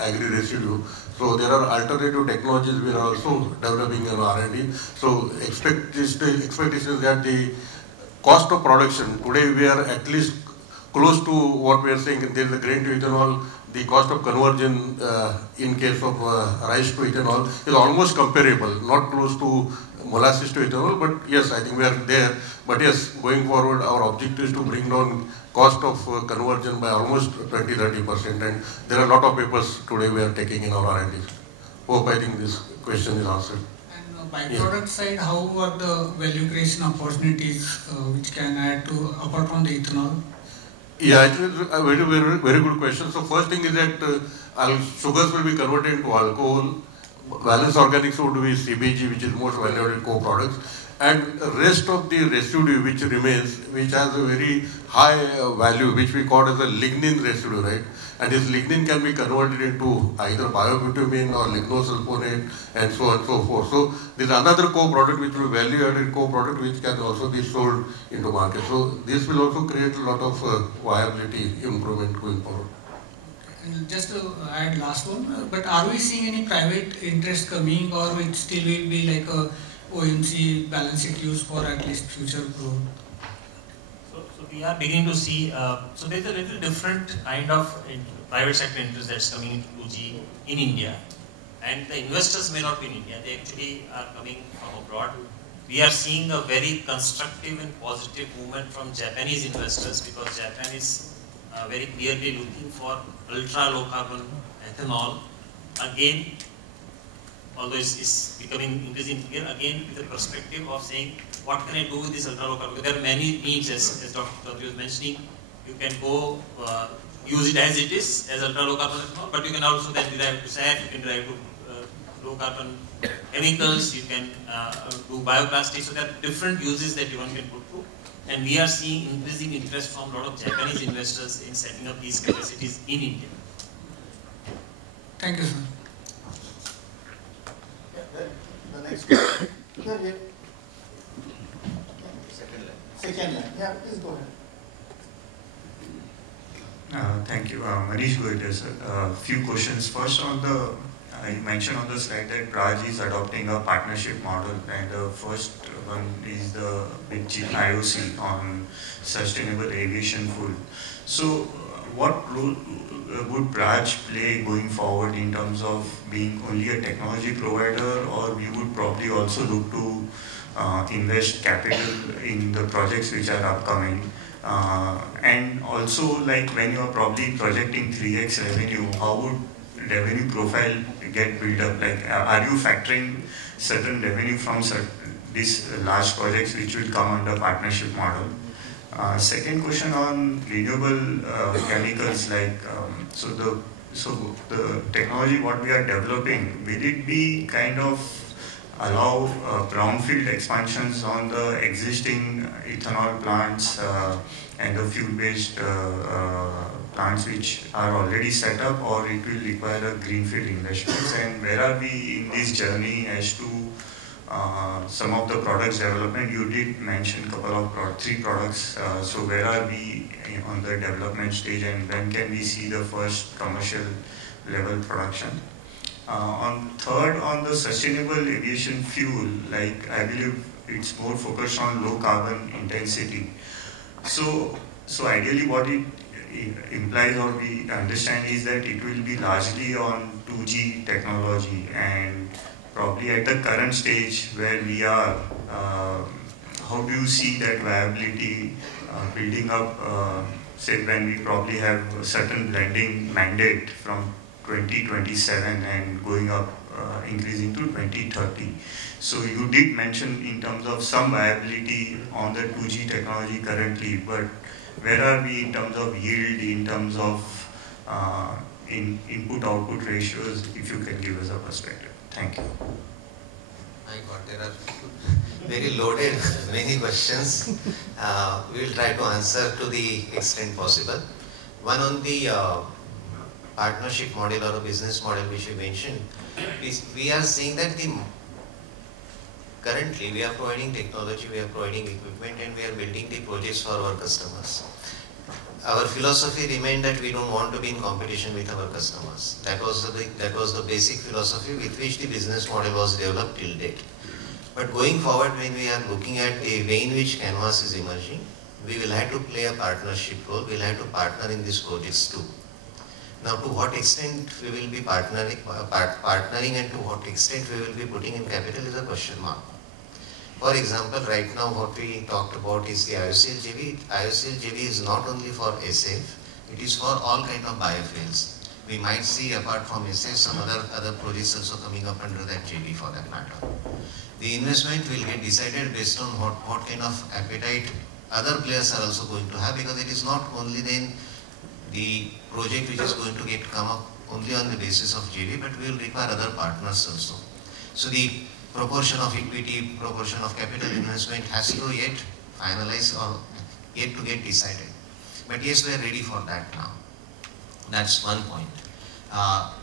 agri-residue. So there are alternative technologies we are also developing in R&D. So expectation is that the cost of production, today we are at least close to what we are saying, there is a grain to ethanol, the cost of conversion in case of rice to ethanol is almost comparable, not close to molasses to ethanol, but yes, I think we are there. But yes, going forward, our objective is to bring down cost of conversion by almost 20-30%, and there are a lot of papers today we are taking in our R&D. Hope I think this question is answered. And byproduct side, how are the value creation opportunities which can add to, apart from the ethanol? Yeah, it's a very good question. So first thing is that sugars will be converted into alcohol. Valence organics would be CBG, which is most valuable co-products, and rest of the residue which remains, which has a very high value, which we call as a lignin residue, right? And this lignin can be converted into either biobitumin or lignosulfonate and so on and so forth. So there is another co-product which will be value-added co-product which can also be sold into market. So this will also create a lot of viability improvement going forward. And just to add last one, but are we seeing any private interest coming, or it still will be like a OMC balance sheet use for at least future growth? So we are beginning to see, so there's a little different kind of private sector interest that's coming into 2G in India. And the investors may not be in India, they actually are coming from abroad. We are seeing a very constructive and positive movement from Japanese investors, because Japan is very clearly looking for ultra low carbon ethanol. Again, although it's becoming increasingly clear, again with the perspective of saying, what can I do with this ultra low carbon? Because there are many needs, as Dr. Chaudhary was mentioning. You can go use it as it is, as ultra low carbon ethanol, but you can also then derive to SAF, you can derive to low carbon chemicals, you can do bioplastics. So there are different uses that one can put to. And we are seeing increasing interest from a lot of Japanese investors in setting up these capacities in India. Thank you, sir. The next question. Second line. Yeah, please go ahead. Thank you. Manish Goyal, sir. A few questions. First, on the you mentioned on the slide that Praj is adopting a partnership model, and the first one is the big IOC on sustainable aviation fuel. So, what role would Praj play going forward in terms of being only a technology provider, or we would probably also look to invest capital in the projects which are upcoming? And also, like when you are probably projecting 3x revenue, how would revenue profile get built up? Like, are you factoring certain revenue from these large projects which will come under partnership model? Second question on renewable chemicals, like so the technology what we are developing, will it be kind of allow brownfield expansions on the existing ethanol plants and the fuel-based plants which are already set up, or it will require a greenfield investments? And where are we in this journey as to some of the products development? You did mention a couple of 3 products. So where are we on the development stage, and when can we see the first commercial level production? On third, on the sustainable aviation fuel, like I believe it's more focused on low carbon intensity. So ideally what it implies or we understand is that it will be largely on 2G technology, and probably at the current stage where we are, how do you see that viability building up, say when we probably have a certain blending mandate from 2027 and going up, increasing to 2030. So you did mention in terms of some viability on the 2G technology currently, but where are we in terms of yield, in terms of input-output ratios, if you can give us a perspective? Thank you. My God, there are very loaded many questions. We will try to answer to the extent possible. One on the partnership model or a business model which you mentioned, we are seeing that currently we are providing technology, we are providing equipment, and we are building the projects for our customers. Our philosophy remained that we don't want to be in competition with our customers. That was the basic philosophy with which the business model was developed till date. But going forward, when we are looking at the way in which canvas is emerging, we will have to play a partnership role. We will have to partner in these projects too. Now, to what extent we will be partnering and to what extent we will be putting in capital is a question mark. For example, right now what we talked about is the IOCL JV. IOCL JV is not only for SF, it is for all kind of biofuels. We might see, apart from SF, some other projects also coming up under that JV for that matter. The investment will get decided based on what kind of appetite other players are also going to have, because it is not only then the project which is going to come up only on the basis of JV, but we will require other partners also. So the proportion of equity, proportion of capital investment has to yet finalize or yet to get decided. But yes, we are ready for that now. That's one point.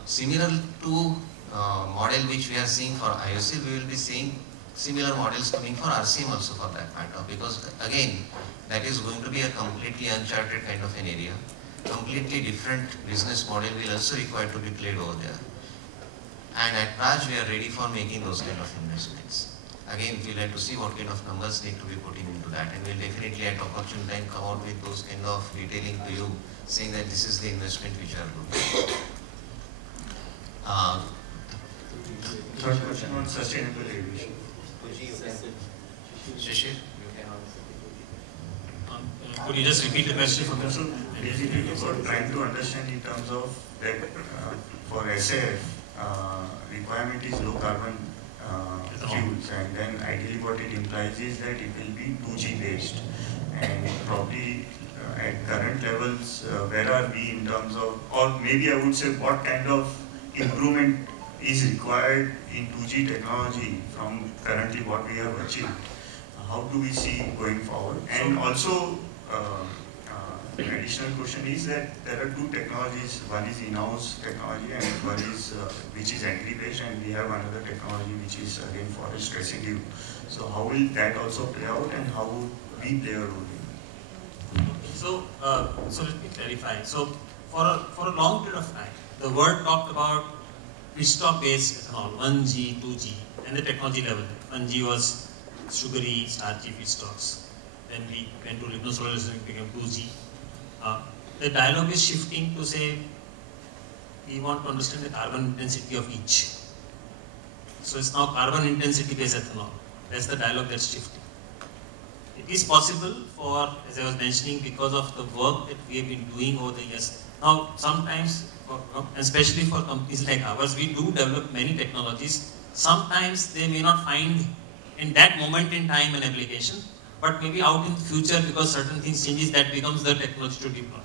Similar to model which we are seeing for IOC, we will be seeing similar models coming for RCM also for that matter, because again, that is going to be a completely uncharted kind of an area. Completely different business model will also require to be played over there. And at Praj, we are ready for making those kind of investments. Again, we'll have to see what kind of numbers need to be put into that, and we'll definitely at opportune time come out with those kind of detailing to you, saying that this is the investment which are looking at. Third question on sustainable aviation. Shishir? Could you just repeat the question for me? So basically, we're trying to understand in terms of that for SAF, requirement is low carbon fuels, and then ideally what it implies is that it will be 2G based, and probably at current levels, where are we in terms of, or maybe I would say what kind of improvement is required in 2G technology from currently what we have achieved? How do we see going forward? And also, an additional question is that there are two technologies. One is in-house technology, and one is which is agri-based, and we have another technology which is again forest residue. So how will that also play out, and how would we play a role in it? So let me clarify. So for a long period of time, the world talked about feedstock-based ethanol, 1G, 2G, and the technology level. 1G was sugary, starchy feedstocks. Then we went to lignocellulose and it became 2G. The dialogue is shifting to say, we want to understand the carbon intensity of each. So it's now carbon intensity based ethanol. That's the dialogue that's shifting. It is possible for, as I was mentioning, because of the work that we have been doing over the years. Now, sometimes, especially for companies like ours, we do develop many technologies. Sometimes they may not find in that moment in time an application, but maybe out in the future, because certain things changes, that becomes the technology to deploy.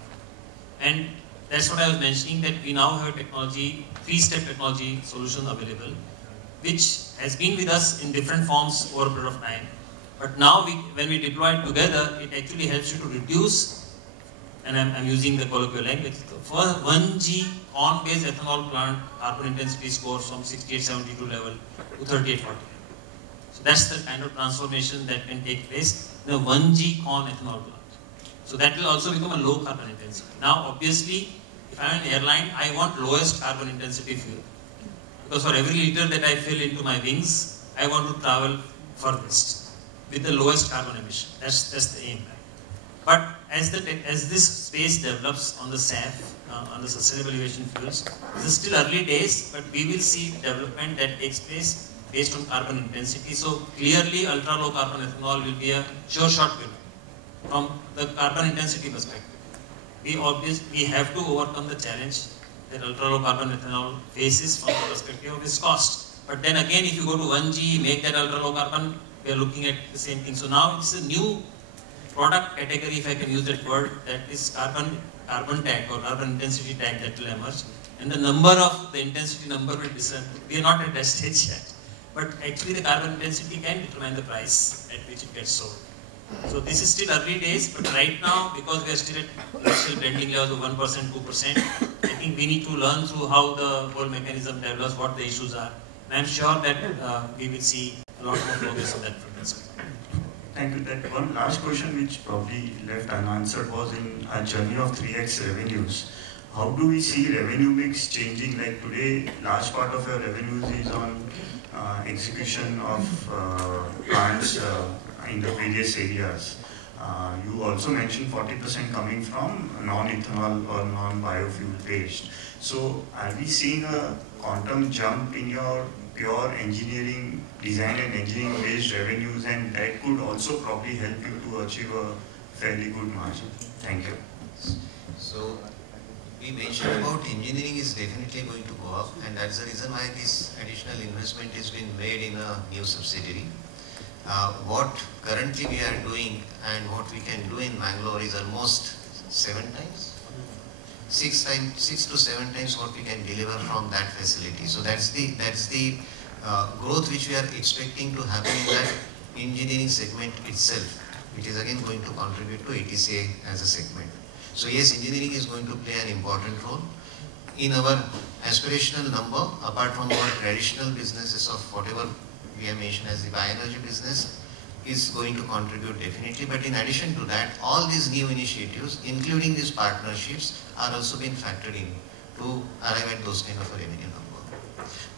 And that's what I was mentioning, that we now have a technology, 3-step technology solution available, which has been with us in different forms over a period of time. But now, when we deploy it together, it actually helps you to reduce, and I'm using the colloquial language, for 1G corn-based ethanol plant, carbon intensity scores from 68-72 level to 38-40. So that's the kind of transformation that can take place in a 1G corn ethanol plant. So that will also become a low carbon intensity. Now, obviously, if I'm an airline, I want lowest carbon intensity fuel. Because for every liter that I fill into my wings, I want to travel furthest with the lowest carbon emission. That's the aim. But as this space develops on the SAF, on the sustainable aviation fuels, this is still early days, but we will see development that takes place based on carbon intensity. So clearly, ultra low carbon ethanol will be a sure shot winner from the carbon intensity perspective. We have to overcome the challenge that ultra low carbon ethanol faces from the perspective of its cost. But then again, if you go to 1G, make that ultra low carbon, we are looking at the same thing. So now it's a new product category, if I can use that word, that is carbon tag or carbon intensity tag that will emerge. And the intensity number will decide. We are not at that stage yet. But actually the carbon intensity can determine the price at which it gets sold. So this is still early days, but right now, because we are still at initial blending levels of 1%, 2%, I think we need to learn through how the whole mechanism develops, what the issues are. And I'm sure that we will see a lot more progress on that front as well. Thank you. That one last question which probably left unanswered was in our journey of 3x revenues. How do we see revenue mix changing? Like today, large part of your revenues is on execution of plants in the various areas. You also mentioned 40% coming from non-ethanol or non-biofuel based. So are we seeing a quantum jump in your pure engineering, design and engineering based revenues, and that could also probably help you to achieve a fairly good margin? Thank you. So we mentioned about engineering is definitely going to go up, and that's the reason why this additional investment is being made in a new subsidiary. What currently we are doing and what we can do in Mangalore is almost 7 times, 6 to 7 times what we can deliver from that facility. So that's the growth which we are expecting to happen in that engineering segment itself, which is again going to contribute to ETCA as a segment. So yes, engineering is going to play an important role in our aspirational number, apart from our traditional businesses of whatever we have mentioned as the bioenergy business is going to contribute definitely. But in addition to that, all these new initiatives, including these partnerships, are also being factored in to arrive at those kind of a revenue number.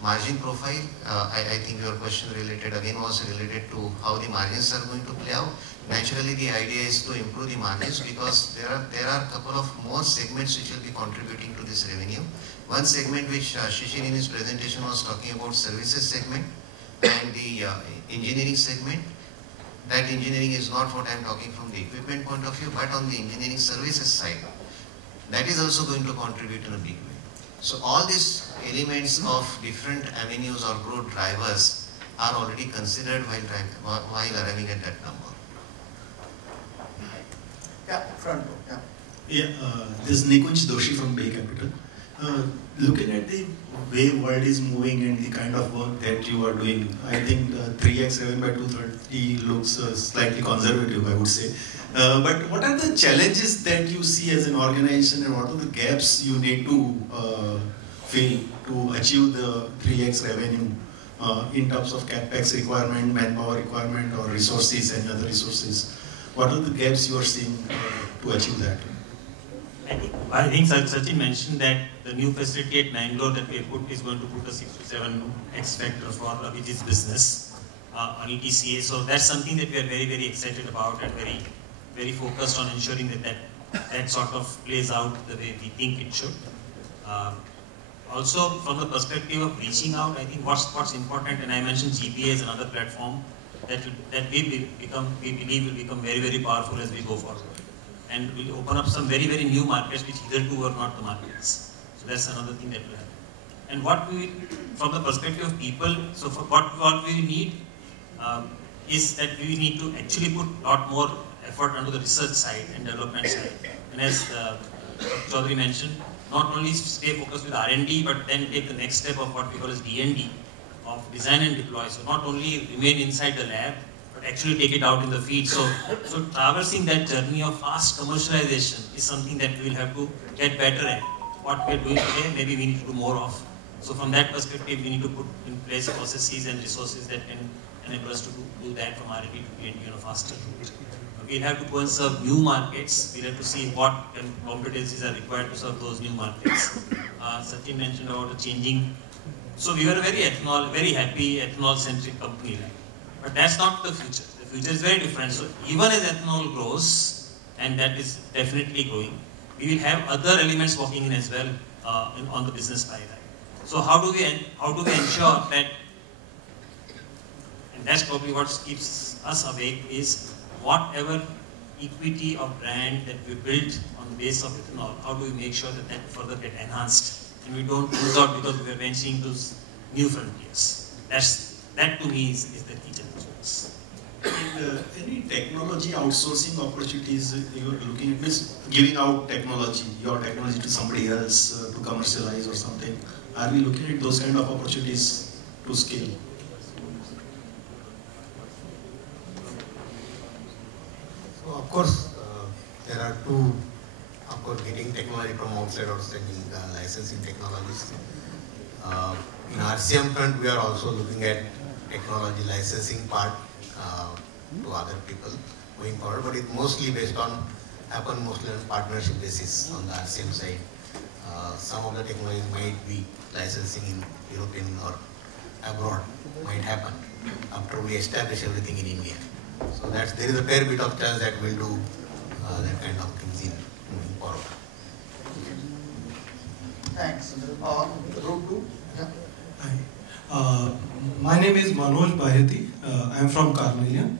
Margin profile, I think your question related again was related to how the margins are going to play out. Naturally, the idea is to improve the margins because there are a couple of more segments which will be contributing to this revenue. One segment which Shishir in his presentation was talking about, services segment and the engineering segment. That engineering is not what I am talking from the equipment point of view, but on the engineering services side. That is also going to contribute in a big way. So all these elements of different avenues or growth drivers are already considered while arriving at that number. Yeah, front row. Yeah. Yeah, this is Nikunj Doshi from Bay Capital. Looking at the way world is moving and the kind of work that you are doing, I think 3x 7 by 230 looks slightly conservative, I would say. But what are the challenges that you see as an organization, and what are the gaps you need to fill to achieve the 3x revenue in terms of capex requirement, manpower requirement, or resources and other resources? What are the gaps you are seeing to achieve that? I think Sachin mentioned that the new facility at Mangalore that we have put is going to put a 6 to 7x factor for Abhijit's business on ETCA. So that's something that we are very, very excited about and very, very focused on ensuring that sort of plays out the way we think it should. Also, from the perspective of reaching out, I think what's important, and I mentioned GPA as another platform that we believe will become very, very powerful as we go forward. And will open up some very, very new markets which hitherto were not the markets. So that's another thing that will happen. And what we, from the perspective of people, so for what we need is that we need to actually put a lot more effort onto the research side and development side. And as Chaudhary mentioned, not only stay focused with R&D, but then take the next step of what we call as D&D, of design and deploy. So not only remain inside the lab, but actually take it out in the field. So traversing that journey of fast commercialization is something that we will have to get better at. What we are doing today, maybe we need to do more of. So from that perspective, we need to put in place processes and resources that can enable us to do that from R&D to D&D on a faster route. We'll have to go and serve new markets. We'll have to see what competencies are required to serve those new markets. Sachin mentioned about the changing. So we were a very happy ethanol-centric company, right? But that's not the future. The future is very different. So even as ethanol grows, and that is definitely growing, we will have other elements working in as well on the business side. So how do we ensure that, and that's probably what keeps us awake, is whatever equity of brand that we build on the base of ethanol, how do we make sure that further get enhanced and we don't lose out because we are venturing to new frontiers. That to me is the key challenge. And any technology outsourcing opportunities you are looking at, means giving out technology, your technology to somebody else to commercialize or something. Are we looking at those kind of opportunities to scale? So of course, there are two, of course, getting technology from outside or sending licensing technologies. In RCM front, we are also looking at technology licensing part to other people going forward, but it mostly happen mostly on partnership basis on the RCM side. Some of the technologies might be licensing in European or abroad, might happen after we establish everything in India. So there is a fair bit of chance that we'll do that kind of things in moving forward. Thanks. Row 2. Yeah. Hi. My name is Manoj Baheti. I am from Carnelian.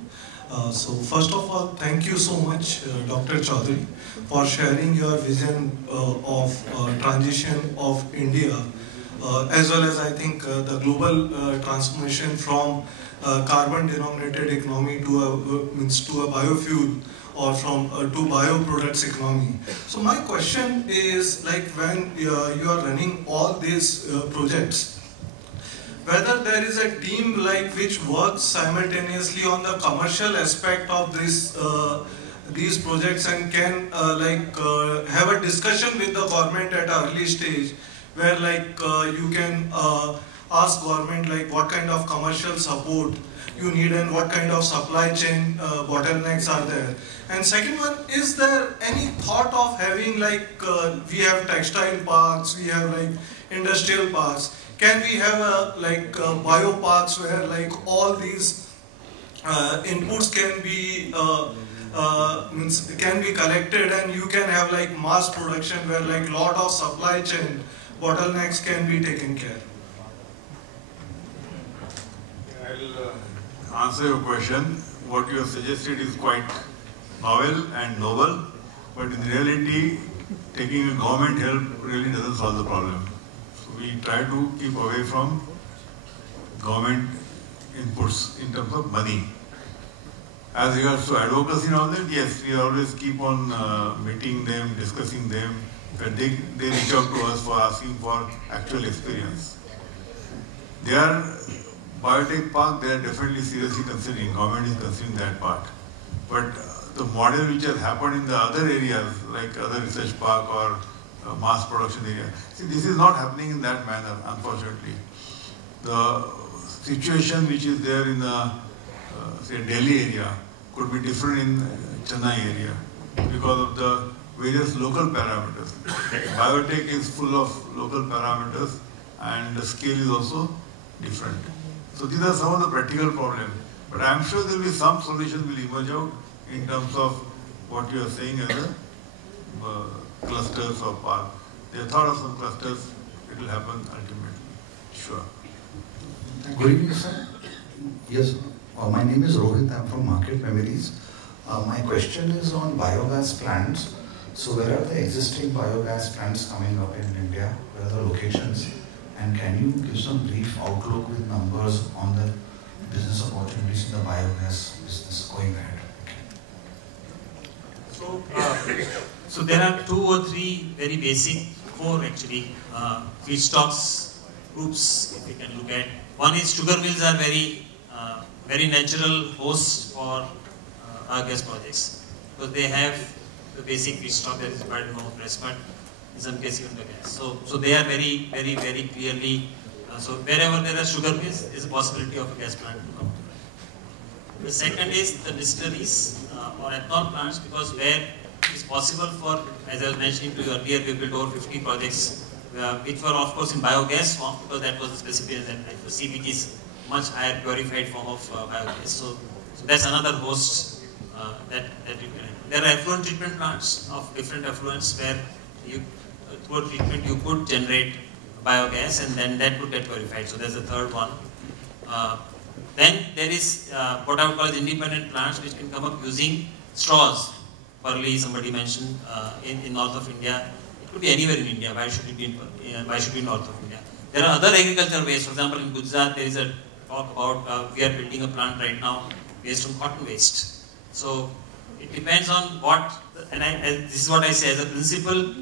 So first of all, thank you so much, Dr. Chaudhary, for sharing your vision of transition of India as well as I think the global transformation from carbon-denominated economy to a biofuel or from to bioproducts economy. So my question is, like, when you are running all these projects, whether there is a team like which works simultaneously on the commercial aspect of this these projects and can have a discussion with the government at an early stage, where you can ask government like what kind of commercial support you need and what kind of supply chain bottlenecks are there. And second one, is there any thought of having we have textile parks, we have industrial parks, can we have bio parks where all these inputs can be collected and you can have mass production where lot of supply chain bottlenecks can be taken care? I'll answer your question. What you have suggested is quite novel and noble, but in reality, taking a government help really doesn't solve the problem. So we try to keep away from government inputs in terms of money. As regards to advocacy and all that, yes, we always keep on meeting them, discussing them, but they reach out to us for asking for actual experience. They are biotech park, they are definitely seriously considering, government is considering that part. But the model which has happened in the other areas, like other research park or mass production area, see, this is not happening in that manner, unfortunately. The situation which is there in the say Delhi area could be different in Chennai area because of the various local parameters. Biotech is full of local parameters and the scale is also different. So these are some of the practical problems. But I am sure there will be some solutions will emerge out in terms of what you are saying as a clusters or park. They have thought of some clusters, it will happen ultimately. Sure. Good evening, sir. Yes, my name is Rohit. I'm from Market Memories. My question is on biogas plants. So where are the existing biogas plants coming up in India? Where are the locations? And can you give some brief outlook with numbers on the business opportunities in the biogas business going ahead? So there are 2 or 3 very basic, 4 actually, feedstocks groups if we can look at. One is sugar mills are very natural hosts for our gas projects, because they have the basic feedstock that is required in home press, but in some cases even the gas. So they are very clearly, so wherever there are sugar mills, there is a possibility of a gas plant to come. The second is the distilleries or ethanol plants, because where it is possible for, as I was mentioning to you earlier, we built over 50 projects which were of course in biogas form, because that was the specification that for CBG is much higher purified form of biogas. So that's another host that you can have. There are effluent treatment plants of different effluents where you, through treatment you could generate biogas and then that would get purified. So there's a third one. Then there is what I would call as independent plants which can come up using straws. Early somebody mentioned in north of India. It could be anywhere in India. Why should it be north of India? There are other agricultural waste. For example, in Gujarat there is a talk about we are building a plant right now based on cotton waste. So it depends on what, this is what I say as a principle,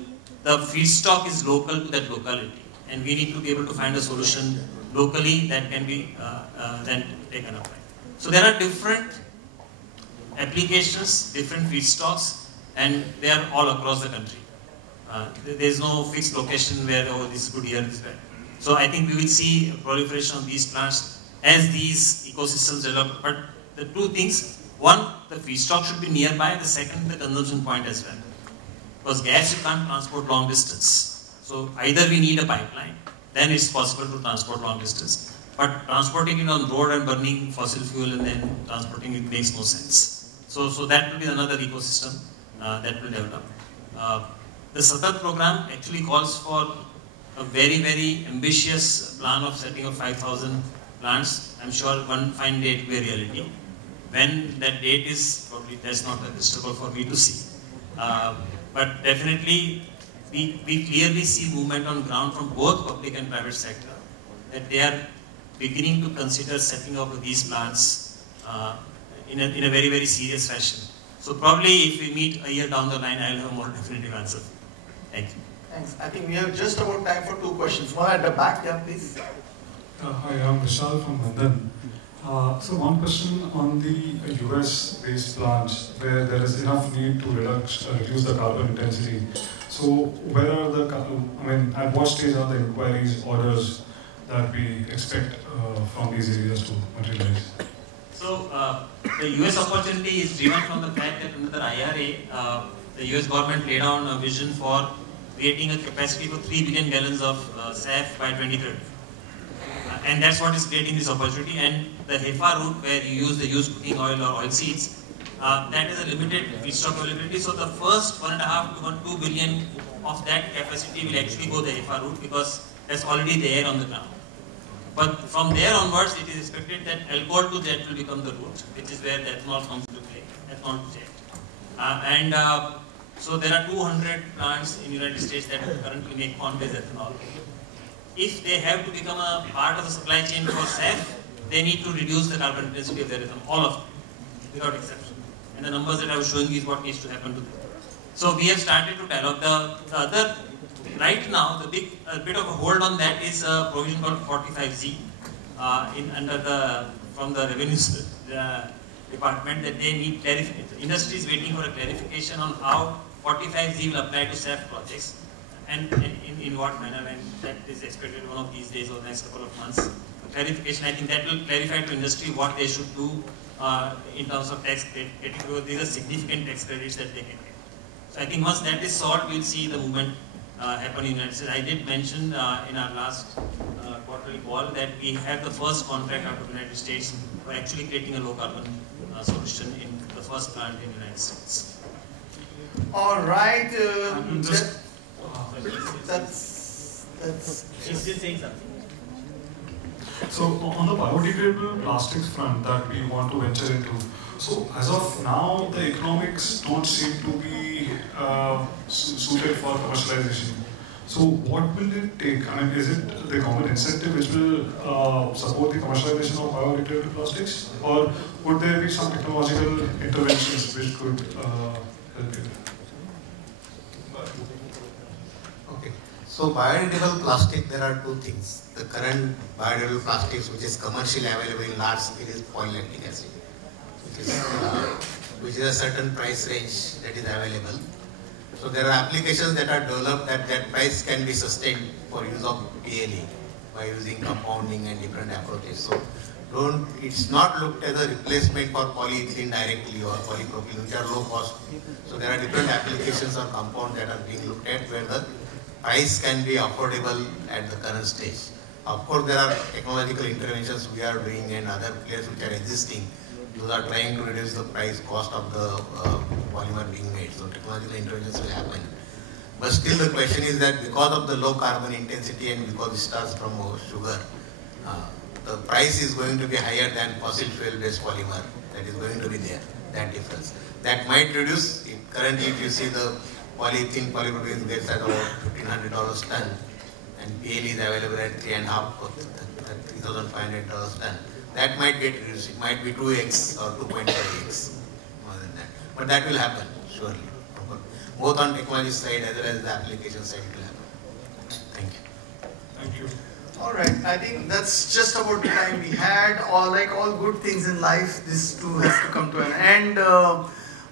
the feedstock is local to that locality, and we need to be able to find a solution locally that can be then taken up. So there are different applications, different feedstocks, and they are all across the country. There is no fixed location where, oh, this is good here, this is bad. So I think we will see a proliferation of these plants as these ecosystems develop. But the 2 things, one, the feedstock should be nearby, the second, the consumption point as well. Because gas you can't transport long distance. So either we need a pipeline, then it's possible to transport long distance. But transporting it on road and burning fossil fuel and then transporting it makes no sense. So that will be another ecosystem that will develop. The Satat program actually calls for a very ambitious plan of setting up 5,000 plants. I'm sure one fine day it will be a reality. When that date is, probably that's not a crystal ball for me to see. But definitely we clearly see movement on ground from both public and private sector, that they are beginning to consider setting up these plants in a very, very serious fashion. So probably if we meet a year down the line, I'll have a more definitive answer. Thank you. Thanks. I think we have just about time for 2 questions. One at the back, yeah, please. Hi, I'm Vishal from London. So one question on the US-based plants where there is enough need to reduce the carbon intensity. So where are the, at what stage are the inquiries, orders that we expect from these areas to materialize? So the US opportunity is driven from the fact that under the IRA, the US government laid down a vision for creating a capacity for 3 billion gallons of SAF by 2030. And that's what is creating this opportunity. And the HEFA route, where you use the used cooking oil or oil seeds, that is a limited feedstock availability. So the first 1.5 to 2 billion of that capacity will actually go the HEFA route because that's already there on the ground. But from there onwards, it is expected that alcohol to jet will become the route, which is where the ethanol comes into play, ethanol to jet. So there are 200 plants in the United States that currently make corn-based ethanol. If they have to become a part of the supply chain for SAF, they need to reduce the carbon intensity of their ethanol, all of them, without exception. And the numbers that I was showing you is what needs to happen to them. So we have started to dialogue. The other, right now, the bit of a hold on that is a provision called 45Z from the revenue department, that they need clarification. The industry is waiting for a clarification on how 45Z will apply to SAF projects and in what manner, and that is expected one of these days or the next couple of months. Clarification, I think that will clarify to industry what they should do in terms of tax credit, because these are significant tax credits that they can get. So I think once that is solved, we'll see the movement happen in the United States. I did mention in our last quarterly call that we have the first contract out of the United States for actually creating a low carbon solution in the first plant in the United States. All right. She's still saying something. So on the biodegradable plastics front that we want to venture into, so as of now, the economics don't seem to be suited for commercialization. So what will it take? Is it the government incentive which will support the commercialization of biodegradable plastics, or would there be some technological interventions which could help you? Okay. So biodegradable plastic, there are 2 things. The current biodegradable plastics, which is commercially available in large scale, is polylactic acid, which is a certain price range that is available. So there are applications that are developed that price can be sustained for use of PLE by using compounding and different approaches. So it's not looked as a replacement for polyethylene directly or polypropylene, which are low cost. So there are different applications or compounds that are being looked at where the price can be affordable at the current stage. Of course, there are technological interventions we are doing and other players which are existing. Those are trying to reduce the price cost of the polymer being made. So technological interventions will happen. But still the question is that because of the low carbon intensity and because it starts from sugar, the price is going to be higher than fossil fuel based polymer. That is going to be there, that difference. That might reduce. Currently, if you see the polyethylene polypropylene gets at about $1,500 ton, and PL is available at $3,500 ton. That might get reduced. It might be 2x or 2.5x more than that. But that will happen, surely. Both on technology side as well as the application side, it will happen. Thank you. Thank you. All right, I think that's just about the time we had. Like all good things in life, this too has to come to an end.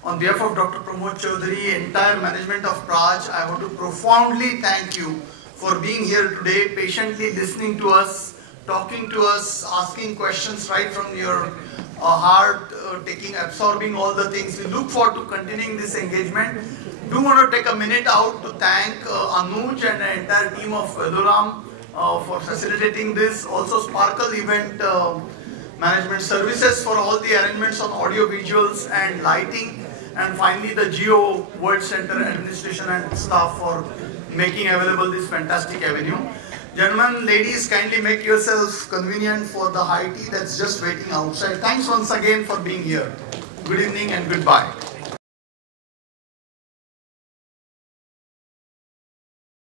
On behalf of Dr. Pramod Chaudhary, entire management of Praj, I want to profoundly thank you for being here today, patiently listening to us, talking to us, asking questions right from your heart, absorbing all the things. We look forward to continuing this engagement. Do want to take a minute out to thank Anuj and the entire team of Veduram for facilitating this. Also Sparkle Event Management Services for all the arrangements on audio visuals and lighting. And finally the Geo World Center administration and staff for making available this fantastic avenue. Gentlemen, ladies, kindly make yourself convenient for the high tea that's just waiting outside. Thanks once again for being here. Good evening and goodbye.